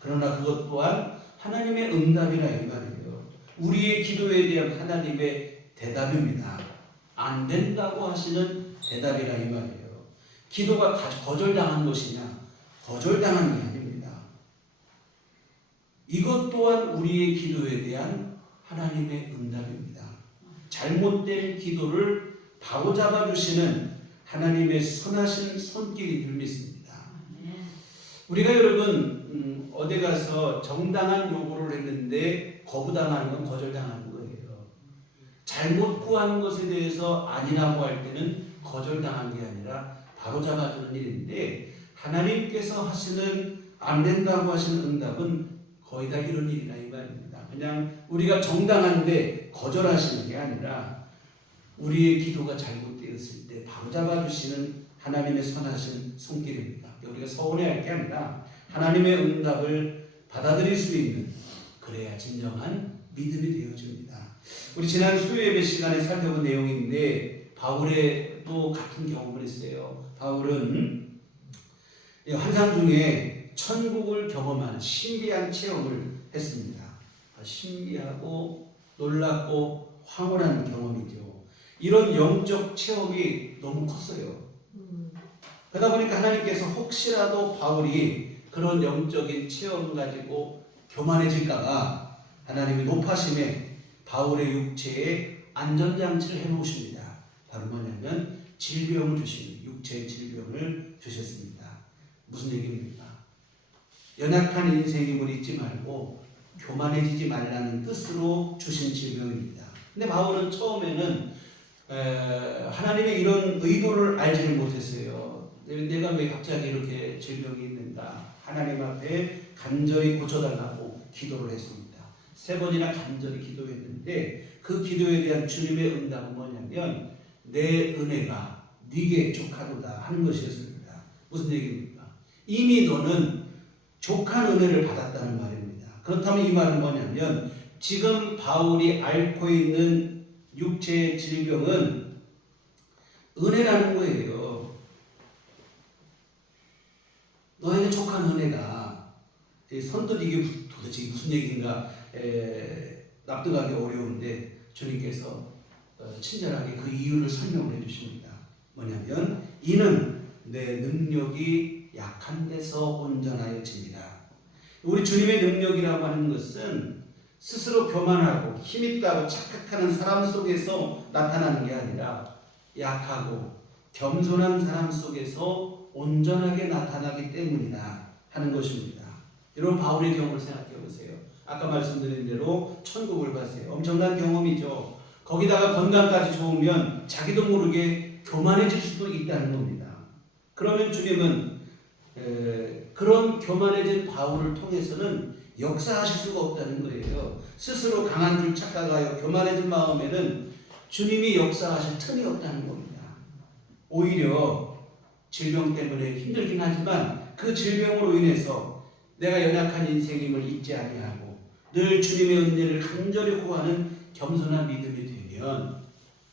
그러나 그것 또한 하나님의 응답이라 이 말이에요. 우리의 기도에 대한 하나님의 대답입니다. 안 된다고 하시는 대답이라 이 말이에요. 기도가 거절당한 것이냐? 거절당한 게 아닙니다. 이것 또한 우리의 기도에 대한 하나님의 응답입니다. 잘못된 기도를 바로잡아 주시는 하나님의 선하신 손길이 줄 믿습니다. 우리가 여러분 어디 가서 정당한 요구를 했는데 거부당하는 건 거절당하는 거예요. 잘못 구하는 것에 대해서 아니라고 할 때는 거절당한 게 아니라 바로잡아주는 일인데 하나님께서 하시는 안 된다고 하시는 응답은 거의 다 이런 일이라 이 말입니다. 그냥 우리가 정당한데 거절하시는 게 아니라 우리의 기도가 잘못되었을 때 바로잡아 주시는 하나님의 선하신 손길입니다. 우리가 서운해할 게 아니라 하나님의 응답을 받아들일 수 있는 그래야 진정한 믿음이 되어집니다. 우리 지난 수요예배 시간에 살펴본 내용인데 바울의도 같은 경험을 했어요. 바울은 환상 중에 천국을 경험하는 신비한 체험을 했습니다. 신비하고 놀랍고 황홀한 경험이죠. 이런 영적 체험이 너무 컸어요. 그러다 보니까 하나님께서 혹시라도 바울이 그런 영적인 체험 가지고 교만해질까봐 하나님의 높아심에 바울의 육체에 안전장치를 해놓으십니다. 바로 뭐냐면 질병을 주십니다. 육체의 질병을 주셨습니다. 무슨 얘기입니까? 연약한 인생임을 잊지 말고 교만해지지 말라는 뜻으로 주신 질병입니다. 근데 바울은 처음에는 하나님의 이런 의도를 알지를 못했어요. 내가 왜 갑자기 이렇게 질병이 있는가? 하나님 앞에 간절히 고쳐달라고 기도를 했습니다. 3번이나 간절히 기도했는데 그 기도에 대한 주님의 응답은 뭐냐면 내 은혜가 네게 족하도다 하는 것이었습니다. 무슨 얘기입니까? 이미 너는 족한 은혜를 받았다는 말입니다. 그렇다면 이 말은 뭐냐면 지금 바울이 앓고 있는 육체의 질병은 은혜라는 거예요. 너에게 족한 은혜가 선뜻 이게 도대체 무슨 얘기인가 납득하기 어려운데 주님께서 친절하게 그 이유를 설명을 해주십니다. 뭐냐면 이는 내 능력이 약한 데서 온전하여집니다. 우리 주님의 능력이라고 하는 것은 스스로 교만하고 힘있다고 착각하는 사람 속에서 나타나는 게 아니라 약하고 겸손한 사람 속에서 온전하게 나타나기 때문이다 하는 것입니다. 여러분 바울의 경우를 생각해 보세요. 아까 말씀드린 대로 천국을 봤어요. 엄청난 경험이죠. 거기다가 건강까지 좋으면 자기도 모르게 교만해질 수도 있다는 겁니다. 그러면 주님은 그런 교만해진 바울을 통해서는 역사하실 수가 없다는 거예요. 스스로 강한 줄 착각하여 교만해진 마음에는 주님이 역사하실 틈이 없다는 겁니다. 오히려 질병 때문에 힘들긴 하지만 그 질병으로 인해서 내가 연약한 인생임을 잊지 아니하고 늘 주님의 은혜를 간절히 구하는 겸손한 믿음이 되면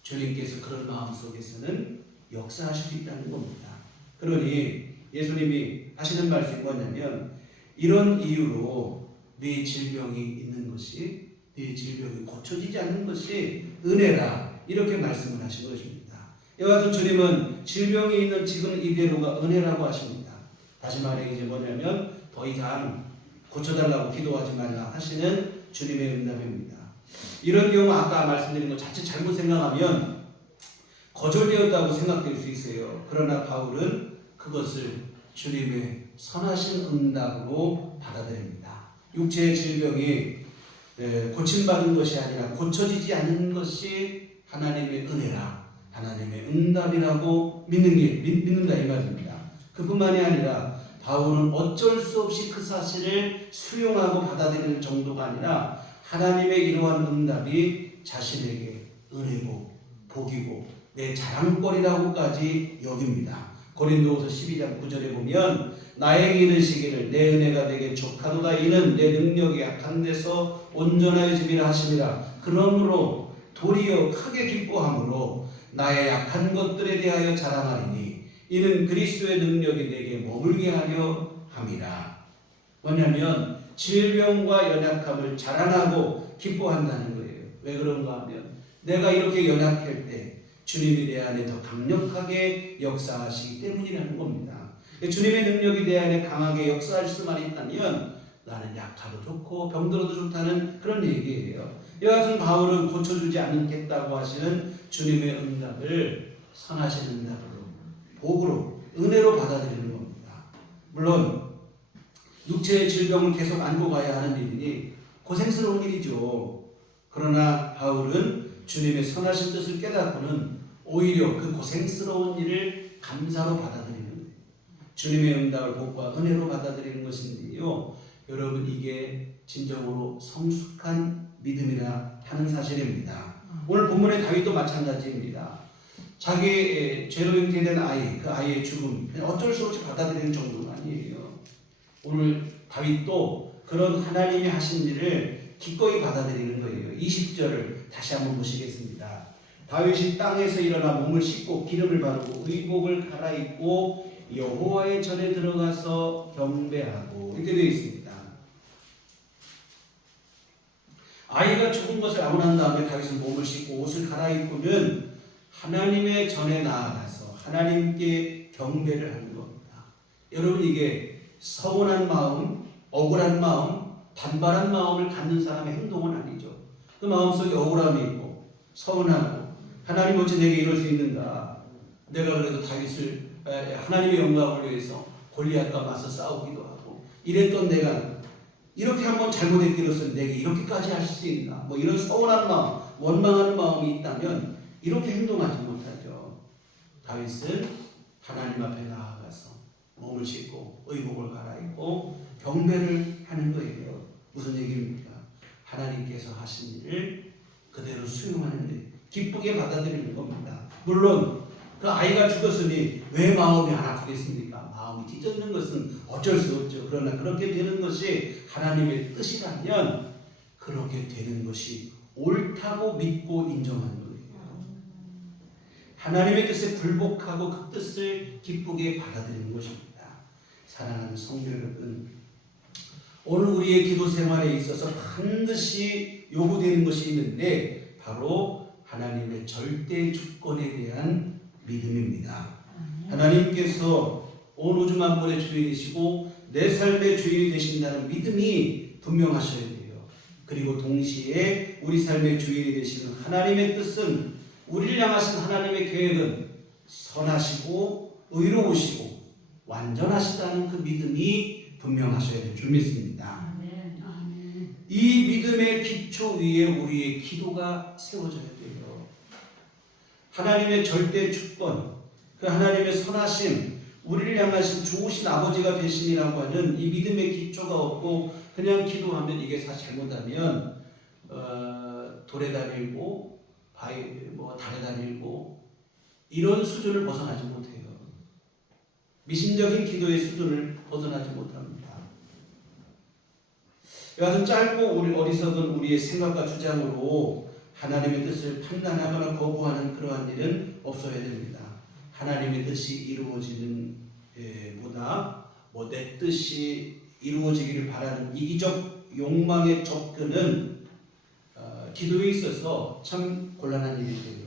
주님께서 그런 마음 속에서는 역사하실 수 있다는 겁니다. 그러니 예수님이 하시는 말씀이 뭐냐면 이런 이유로 네 질병이 있는 것이 네 질병이 고쳐지지 않는 것이 은혜라 이렇게 말씀을 하신 것입니다. 이와 같은 주님은 질병이 있는 지금 이대로가 은혜라고 하십니다. 다시 말해 이제 뭐냐면 더 이상 고쳐달라고 기도하지 말라 하시는 주님의 응답입니다. 이런 경우 아까 말씀드린 것 자칫 잘못 생각하면 거절되었다고 생각될 수 있어요. 그러나 바울은 그것을 주님의 선하신 응답으로 받아들입니다. 육체의 질병이 고침받은 것이 아니라 고쳐지지 않는 것이 하나님의 은혜라 하나님의 응답이라고 믿는다 이 말입니다. 그뿐만이 아니라 바울은 어쩔 수 없이 그 사실을 수용하고 받아들이는 정도가 아니라 하나님의 이러한 응답이 자신에게 은혜고 복이고 내 자랑거리라고까지 여깁니다. 고린도후서 12장 9절에 보면 나에게 이르시기를 내 은혜가 내게 족하도다 이는 내 능력이 약한 데서 온전하여짐이라 하심이라. 그러므로 도리어 크게 기뻐함으로 나의 약한 것들에 대하여 자랑하리니 이는 그리스도의 능력이 내게 머물게 하려 함이라. 뭐냐면 질병과 연약함을 자랑하고 기뻐한다는 거예요. 왜 그런가 하면 내가 이렇게 연약할 때 주님이 내 안에 더 강력하게 역사하시기 때문이라는 겁니다. 주님의 능력이 내 안에 강하게 역사할 수만 있다면 나는 약하도 좋고 병들어도 좋다는 그런 얘기예요. 이와 같은 바울은 고쳐주지 않겠다고 하시는 주님의 응답을 선하신 응답으로 복으로 은혜로 받아들이는 겁니다. 물론 육체의 질병을 계속 안고 가야 하는 일이니 고생스러운 일이죠. 그러나 바울은 주님의 선하신 뜻을 깨닫고는 오히려 그 고생스러운 일을 감사로 받아들이는 거예요. 주님의 응답을 복과 은혜로 받아들이는 것인데요. 여러분 이게 진정으로 성숙한 믿음이라 하는 사실입니다. 오늘 본문의 다윗도 마찬가지입니다. 자기 죄로 잉태된 아이, 그 아이의 죽음 어쩔 수 없이 받아들이는 정도가 아니에요. 오늘 다윗도 그런 하나님이 하신 일을 기꺼이 받아들이는 거예요. 20절을 다시 한번 보시겠습니다. 다윗이 땅에서 일어나 몸을 씻고 기름을 바르고 의복을 갈아입고 여호와의 전에 들어가서 경배하고 이렇게 되어 있습니다. 아이가 죽은 것을 아문한 다음에 다윗은 몸을 씻고 옷을 갈아입고는 하나님의 전에 나아가서 하나님께 경배를 하는 겁니다. 여러분 이게 서운한 마음, 억울한 마음, 반발한 마음을 갖는 사람의 행동은 아니죠. 그 마음속에 억울함이 있고 서운하고 하나님 어찌 내게 이럴 수 있는가. 내가 그래도 다윗을 하나님의 영광을 위해서 골리앗과 맞서 싸우기도 하고 이랬던 내가 이렇게 한번 잘못했기로서 내게 이렇게까지 할 수 있나. 뭐 이런 서운한 마음, 원망하는 마음이 있다면 이렇게 행동하지 못하죠. 다윗은 하나님 앞에 나아가서 몸을 씻고 의복을 갈아입고 경배를 하는 거예요. 무슨 얘기입니까? 하나님께서 하신 일을 그대로 수용하는 일, 기쁘게 받아들이는 겁니다. 물론 그 아이가 죽었으니 왜 마음이 안 아프겠습니까? 마음이 찢어지는 것은 어쩔 수 없죠. 그러나 그렇게 되는 것이 하나님의 뜻이라면 그렇게 되는 것이 옳다고 믿고 인정하는 거예요. 하나님의 뜻에 굴복하고 그 뜻을 기쁘게 받아들이는 것입니다. 사랑하는 성도 여러분, 오늘 우리의 기도 생활에 있어서 반드시 요구되는 것이 있는데 바로 하나님의 절대 주권에 대한 믿음입니다. 하나님께서 온 우주 만물의 주인이시고 내 삶의 주인이 되신다는 믿음이 분명하셔야 돼요. 그리고 동시에 우리 삶의 주인이 되시는 하나님의 뜻은 우리를 향하신 하나님의 계획은 선하시고 의로우시고 완전하시다는 그 믿음이 분명하셔야 될 줄 믿습니다. 이 믿음의 기초 위에 우리의 기도가 세워져야 돼요. 하나님의 절대 주권, 그 하나님의 선하심, 우리를 향하신 좋으신 아버지가 되심이라고 하는 이 믿음의 기초가 없고 그냥 기도하면 이게 사실 잘못하면 돌에 달리고 달에 달리고 이런 수준을 벗어나지 못해요. 미심적인 기도의 수준을 벗어나지 못합니다. 여하튼 짧고 어리석은 우리의 생각과 주장으로 하나님의 뜻을 판단하거나 거부하는 그러한 일은 없어야 됩니다. 하나님의 뜻이 이루어지는 보다 내 뜻이 이루어지기를 바라는 이기적 욕망의 접근은 기도에 있어서 참 곤란한 일이 돼요.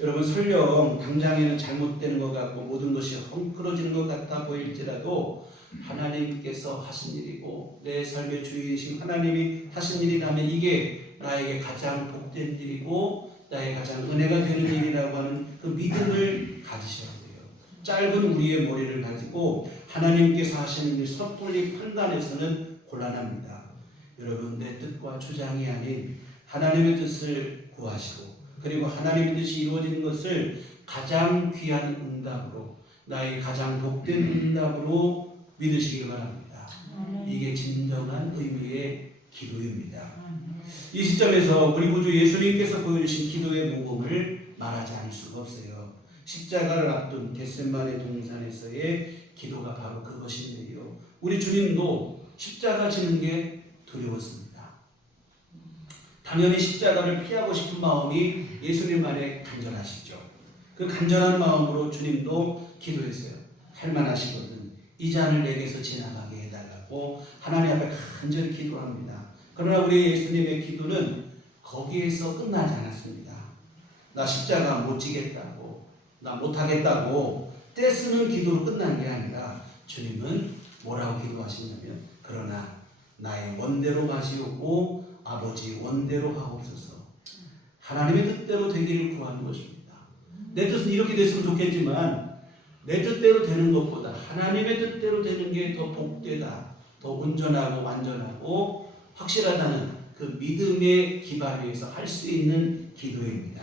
여러분 설령 당장에는 잘못되는 것 같고 모든 것이 헝클어지는 것 같아 보일지라도 하나님께서 하신 일이고 내 삶의 주인이신 하나님이 하신 일이라면 이게 나에게 가장 복된 일이고 나의 가장 은혜가 되는 일이라고 하는 그 믿음을 가지셔야 돼요. 짧은 우리의 머리를 가지고 하나님께서 하시는 일 섣불리 판단해서는 곤란합니다. 여러분 내 뜻과 주장이 아닌 하나님의 뜻을 구하시고 그리고 하나님의 뜻이 이루어지는 것을 가장 귀한 응답으로 나의 가장 복된 응답으로 믿으시기 바랍니다. 이게 진정한 의미의 기도입니다. 이 시점에서 우리 구주 예수님께서 보여주신 기도의 모범을 말하지 않을 수가 없어요. 십자가를 앞둔 겟세마네 동산에서의 기도가 바로 그것인데요. 우리 주님도 십자가 지는 게 두려웠습니다. 당연히 십자가를 피하고 싶은 마음이 예수님 안에 간절하시죠. 그 간절한 마음으로 주님도 기도했어요. 할만하시거든 이 잔을 내게서 지나가게 해달라고 하나님 앞에 간절히 기도합니다. 그러나 우리 예수님의 기도는 거기에서 끝나지 않았습니다. 나 십자가 못 지겠다고 나 못하겠다고 떼쓰는 기도로 끝난 게 아니라 주님은 뭐라고 기도하시냐면 그러나 나의 원대로 마시오고 아버지 원대로 하옵소서. 하나님의 뜻대로 되기를 구하는 것입니다. 내 뜻은 이렇게 됐으면 좋겠지만 내 뜻대로 되는 것보다 하나님의 뜻대로 되는 게 더 복되다, 더 온전하고 완전하고 확실하다는 그 믿음의 기반 위에서 할 수 있는 기도입니다.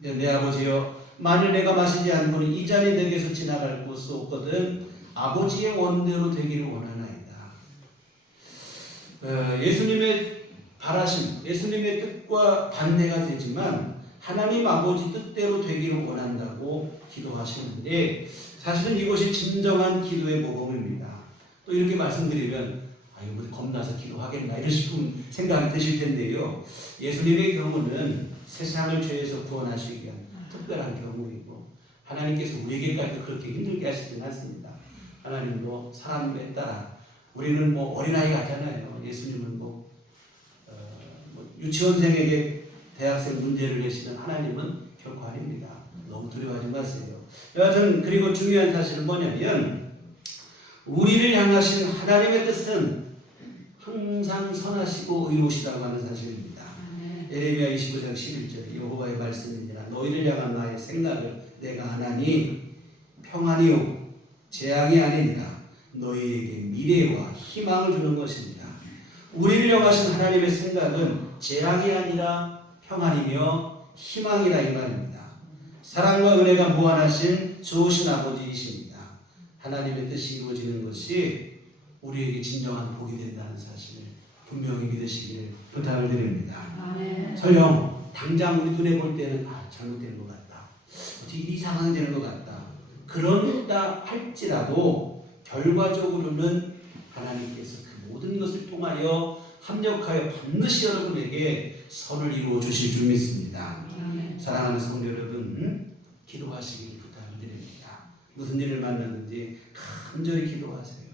내 아버지여 만일 내가 마시지 않고는 이 잔이 내게서 지나갈 수 없거든 아버지의 원대로 되기를 원하나이다. 예수님의 바라심, 예수님의 뜻과 반대가 되지만 하나님 아버지 뜻대로 되기를 원한다고 기도하시는데 사실은 이것이 진정한 기도의 모범입니다. 또 이렇게 말씀드리면 우리 겁나서 기도하겠나 이런 싶은 생각이 드실 텐데요. 예수님의 경우는 세상을 죄에서 구원하시기 위한 특별한 경우이고 하나님께서 우리에게까지 그렇게 힘들게 하시진 않습니다. 하나님도 사람에 따라 우리는 어린아이 같잖아요. 예수님은 유치원생에게 대학생 문제를 내시는 하나님은 결코 아닙니다. 너무 두려워하지 마세요. 여하튼 그리고 중요한 사실은 뭐냐면 우리를 향하신 하나님의 뜻은 항상 선하시고 의로우시다고 하는 사실입니다. 예레미야 29장 11절 여호와의 말씀이니라 너희를 향한 나의 생각을 내가 하나니 평안이요 재앙이 아니니라 너희에게 미래와 희망을 주는 것입니다. 우리를 향하신 하나님의 생각은 재앙이 아니라 평안이며 희망이라 이 말입니다. 사랑과 은혜가 무한하신 좋으신 아버지이십니다. 하나님의 뜻이 이루어지는 것이 우리에게 진정한 복이 된다는 사실을 분명히 믿으시길 부탁을 드립니다. 설령 당장 우리 눈에 볼 때는 잘못되는 것 같다. 어떻게 이상하게 되는 것 같다. 그런다 할지라도 결과적으로는 하나님께서 그 모든 것을 통하여 합력하여 반드시 여러분에게 선을 이루어 주실 줄 믿습니다. 사랑하는 성도 여러분, 기도하시길 부탁을 드립니다. 무슨 일을 만났는지 간절히 기도하세요.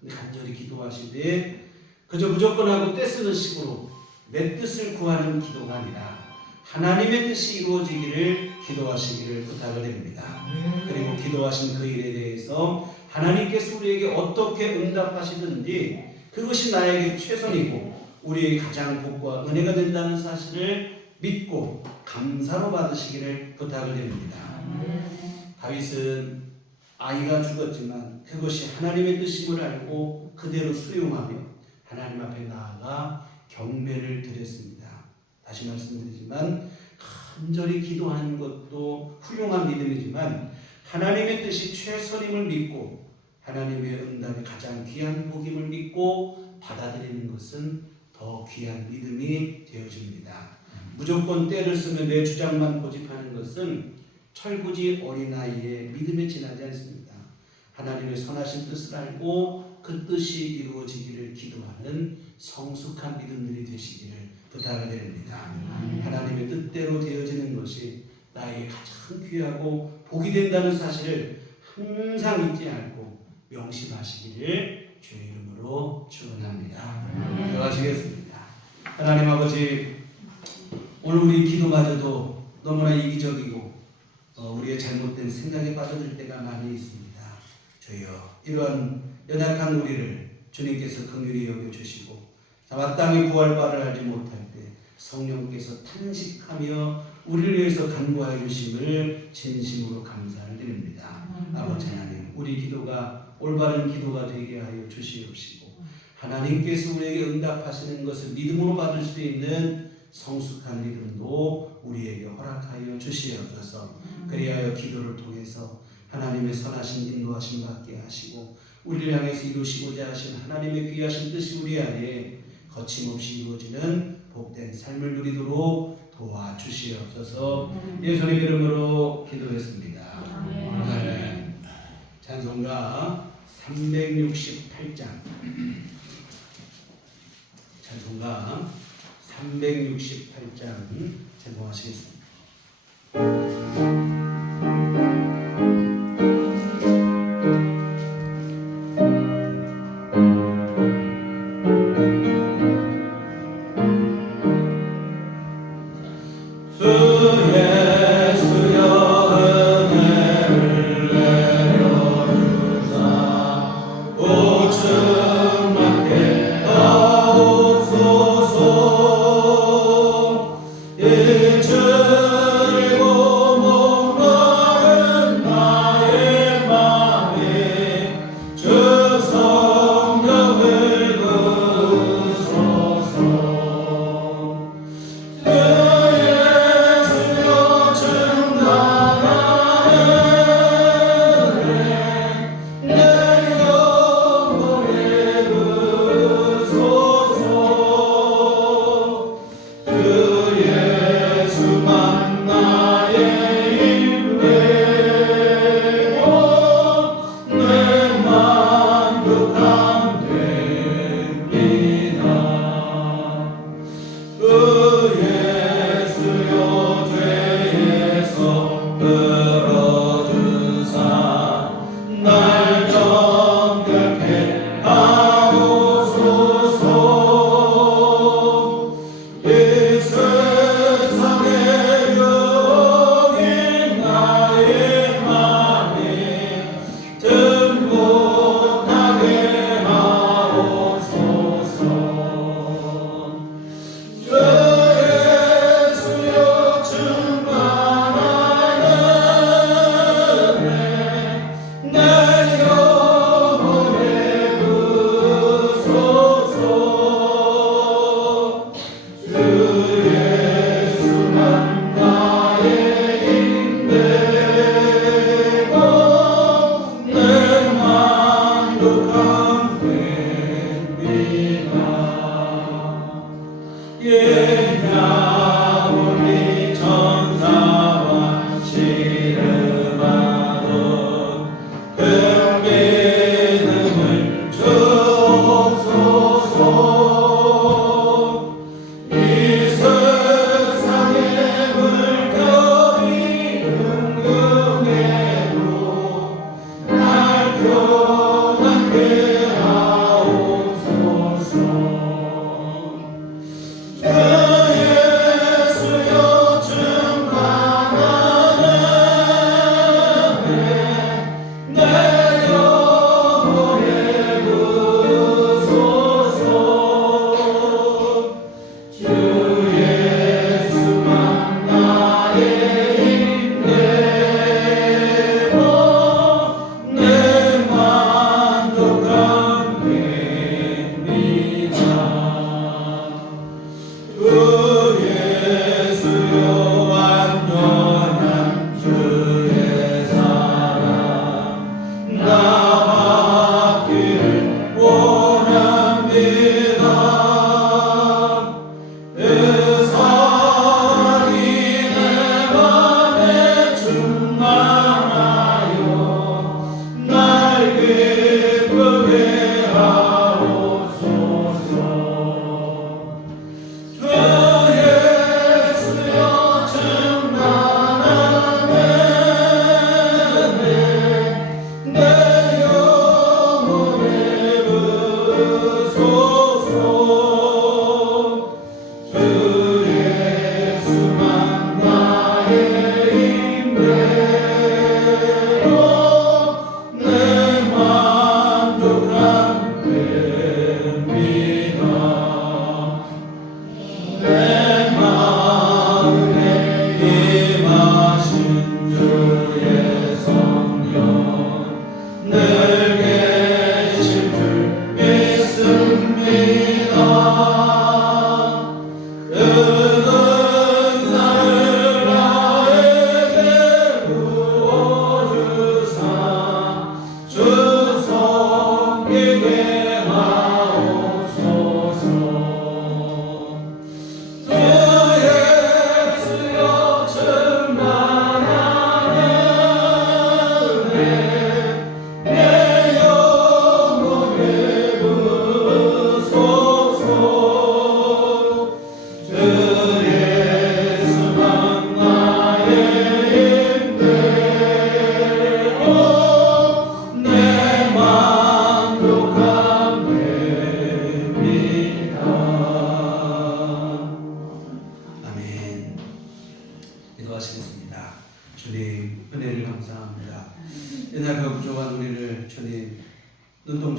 근데 간절히 기도하시되 그저 무조건 하고 떼쓰는 식으로 내 뜻을 구하는 기도가 아니라 하나님의 뜻이 이루어지기를 기도하시기를 부탁을 드립니다. 그리고 기도하신 그 일에 대해서 하나님께서 우리에게 어떻게 응답하시든지 그것이 나에게 최선이고 우리에게 가장 복과 은혜가 된다는 사실을 믿고 감사로 받으시기를 부탁을 드립니다. 다윗은 아이가 죽었지만 그것이 하나님의 뜻임을 알고 그대로 수용하며 하나님 앞에 나아가 경배를 드렸습니다. 다시 말씀드리지만 간절히 기도하는 것도 훌륭한 믿음이지만 하나님의 뜻이 최선임을 믿고 하나님의 응답이 가장 귀한 복임을 믿고 받아들이는 것은 더 귀한 믿음이 되어집니다. 무조건 때를 쓰며 내 주장만 고집하는 것은 철부지 어린아이의 믿음에 지나지 않습니다. 하나님의 선하신 뜻을 알고 그 뜻이 이루어지기를 기도하는 성숙한 믿음들이 되시기를 부탁을 드립니다. 하나님의 뜻대로 되어지는 것이 나에게 가장 귀하고 복이 된다는 사실을 항상 잊지 않고 명심하시기를 주의 이름으로 축원합니다. 기도하시겠습니다. 하나님 아버지, 오늘 우리 기도마저도 너무나 이기적이고 우리의 잘못된 생각에 빠져들 때가 많이 있습니다. 주여, 이러한 연약한 우리를 주님께서 긍휼히 여겨주시고 마땅히 부활 바를 알지 못할 때 성령께서 탄식하며 우리를 위해서 간구하여 주심을 진심으로 감사를 드립니다. 아버지 하나님, 우리 기도가 올바른 기도가 되게 하여 주시옵시고 하나님께서 우리에게 응답하시는 것을 믿음으로 받을 수 있는 성숙한 믿음도 우리에게 허락하여 주시옵소서. 그리하여 기도를 통해서 하나님의 선하신 인도하심 받게 하시고 우리를 향해서 이루시고자 하신 하나님의 귀하신 뜻이 우리 안에 거침없이 이루어지는 복된 삶을 누리도록 도와주시옵소서. 예수님 이름으로 기도했습니다. 아멘. 찬송가 368장 찬송가 368장 찬송하시겠습니다.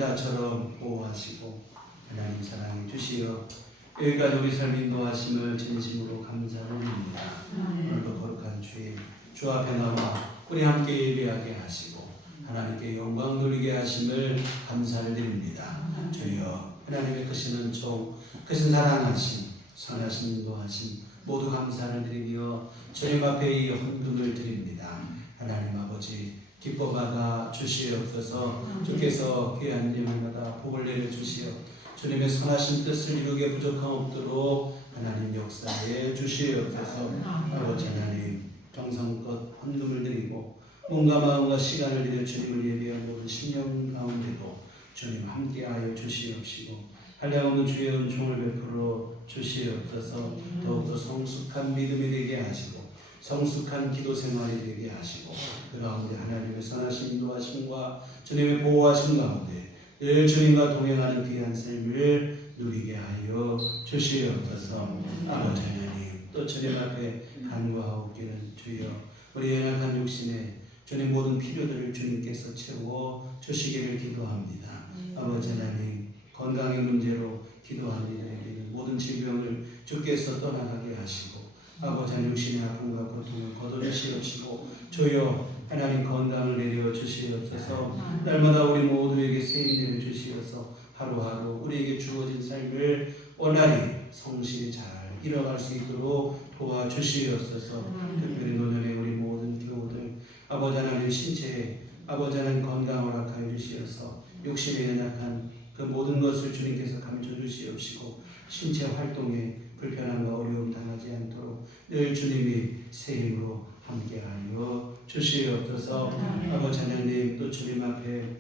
왕자처럼 보호하시고 하나님 사랑해 주시어 여기까지 우리 삶 인도하심을 진심으로 감사드립니다. 오늘도 거룩한 주일 주 앞에 나와 우리 함께 예배하게 하시고 하나님께 영광 돌리게 하심을 감사를 드립니다. 주여 하나님의 크신 은총, 크신 사랑하심, 선하신 인도하심 모두 감사를 드리며 주님 앞에 이 헌금을 드립니다. 하나님 아버지 기뻐 받아 주시옵소서. 주께서 귀한 예물마다 복을 내려 주시어 주님의 선하신 뜻을 이루게 부족함 없도록 하나님 역사에 주시옵소서. 아버지 하나님 정성껏 헌금을 드리고 몸과 마음과 시간을 들여 주님을 예배한 모든 심령 가운데도 주님 함께하여 주시옵시고 한량없는 주의 은총을 베풀어 주시옵소서. 더욱더 성숙한 믿음이 되게 하시고 성숙한 기도 생활이 되게 하시고 그 가운데 하나님의 선하신 인도하심과 주님의 보호하심 가운데 늘 주님과 동행하는 귀한 삶을 누리게 하여 주시옵소서. 아버지 하나님 또 주님 앞에 간구하옵기는 주여 우리 연약한 육신에 주님 모든 필요들을 주님께서 채워 주시기를 기도합니다. 아버지 하나님 건강의 문제로 기도하는 이들에게는 모든 질병을 주께서 떠나가게 하시고 아버지 하나님 육신의 아픔과 고통을 거둬주시옵시고 주여 하나님 건강을 내려 주시옵소서. 날마다 우리 모두에게 세임 내려 주시어서 하루하루 우리에게 주어진 삶을 원활히 성실히 잘 이뤄갈 수 있도록 도와주시옵소서. 특별히 노년의 우리 모든 교우들 아버지 하나님 신체에 아버지 하나님 건강을 허락하여 주시어서 육신에 연약한 그 모든 것을 주님께서 감춰 주시옵시고 신체 활동에 불편함과 어려움 당하지 않도록 늘 주님이 새 힘으로 함께하여 주시옵소서. 아버지 하나님 또 주님 앞에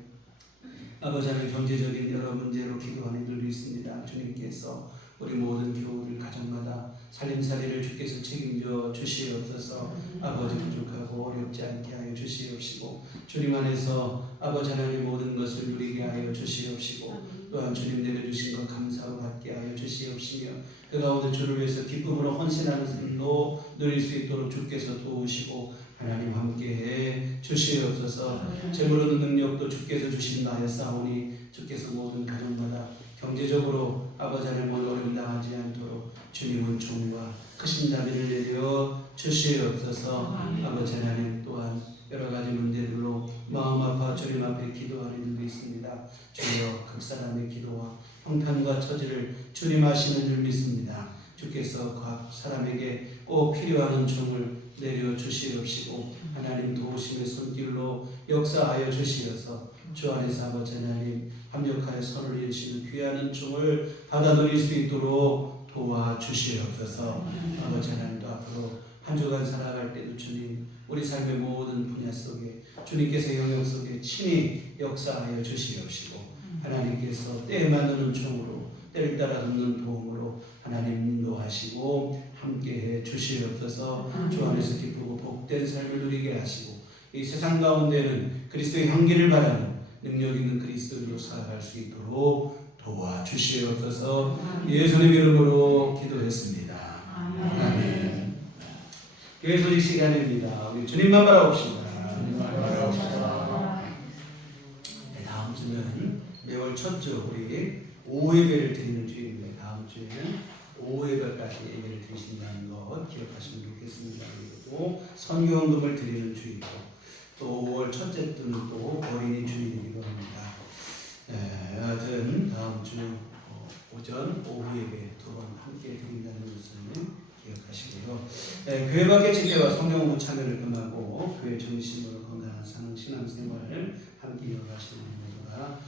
아버지 하나님 경제적인 여러 문제로 기도하는 이들도 있습니다. 주님께서 우리 모든 교우들 가정마다 살림살이를 주께서 책임져 주시옵소서. 아버지 부족하고 어렵지 않게 하여 주시옵시고 주님 안에서 아버지 하나님 모든 것을 누리게 하여 주시옵시고 또한 주님 내려주신 것 감사로 받게 하여 주시옵시며 그 가운데 주를 위해서 기쁨으로 헌신하는 삶도 누릴 수 있도록 주께서 도우시고 하나님 함께해 주시옵소서. 재물로는 능력도 주께서 주신다 하였사오니 주께서 모든 가정마다 경제적으로 아버지 하나님 어려움 당하지 않도록 주님 은총과 크신 자비를 내려 주시옵소서. 아버지 하나님 또한 여러 가지 문제들로 마음 아파 주님 앞에 기도하는 일도 있습니다. 주여 각 사람의 기도와 형편과 처지를 주님 아시는 줄 믿습니다. 주께서 각 사람에게 꼭 필요한 은총을 내려 주시옵시고 하나님 도우심의 손길로 역사하여 주시어서 주 안에서 아버지 하나님 합력하여 선을 이루시는 귀한 은총을 받아 누릴 수 있도록 도와주시옵소서. 아버지 하나님도 앞으로 한 주간 살아갈 때도 주님 우리 삶의 모든 분야 속에 주님께서 영역 속에 친히 역사하여 주시옵시고 하나님께서 때에 맞는 은총으로 때를 따라 돕는 도움으로 하나님 인도하시고 함께해 주시옵소서. 주 안에서 기쁘고 복된 삶을 누리게 하시고 이 세상 가운데는 그리스도의 향기를 바라는 능력 있는 그리스도인으로 살아갈 수 있도록 도와주시옵소서. 예수님 이름으로 기도했습니다. 아멘. 교회 소식 시간입니다. 우리 주님만 바라봅시다. 네, 다음 주는 매월 첫 주 우리 오후 예배를 드리는 주일입니다. 다음 주에는 오후 예배까지 예배를 드리신다는 것 기억하시면 좋겠습니다. 그리고 선교헌금을 드리는 주일이고 또 5월 첫째 주는 또 어린이 주일이기도 합니다. 하여튼 다음 주 오전 오후 예배 두 번 함께 드린다는 것을 기억하시고요. 교회 밖의 집회와 성경공부 참여를 끝나고 교회 중심으로 건강한 신앙생활을 함께 이어가시는 모두가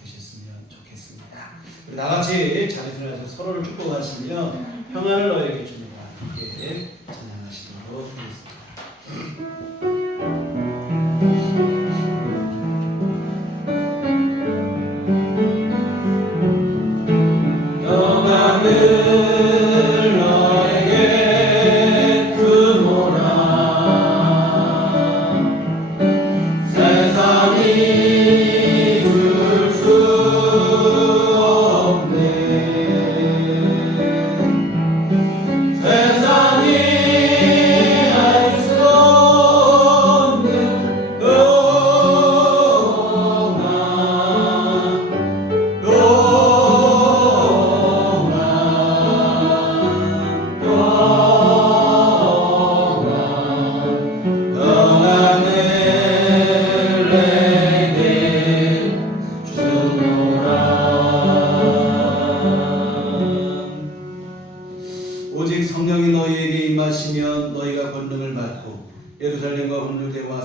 되셨으면 좋겠습니다. 나같이 자리에서 서로를 축복하시며 평안을 너에게 줍니다. 함께 찬양하시도록 하겠습니다.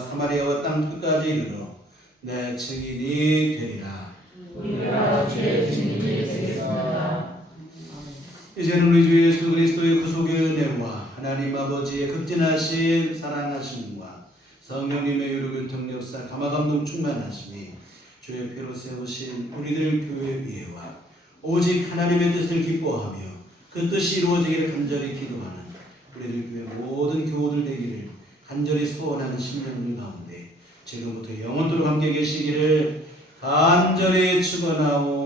사마리아와 땅 끝까지 이르러 내 증인이 되리라. 우리가 주의 증인이 되겠습니다. 이제는 우리 주 예수 그리스도의 구속의 은혜와 하나님 아버지의 극진하신 사랑하심과 성령님의 유로교통 역사 감화감동 충만하심이 주의 피로 세우신 우리들 교회 위에와 오직 하나님의 뜻을 기뻐하며 그 뜻이 이루어지기를 간절히 기도하는 우리들 교회 모든 교우들 되기를 간절히 소원하는 심령들 가운데 지금부터 영원토록 함께 계시기를 간절히 축원하오.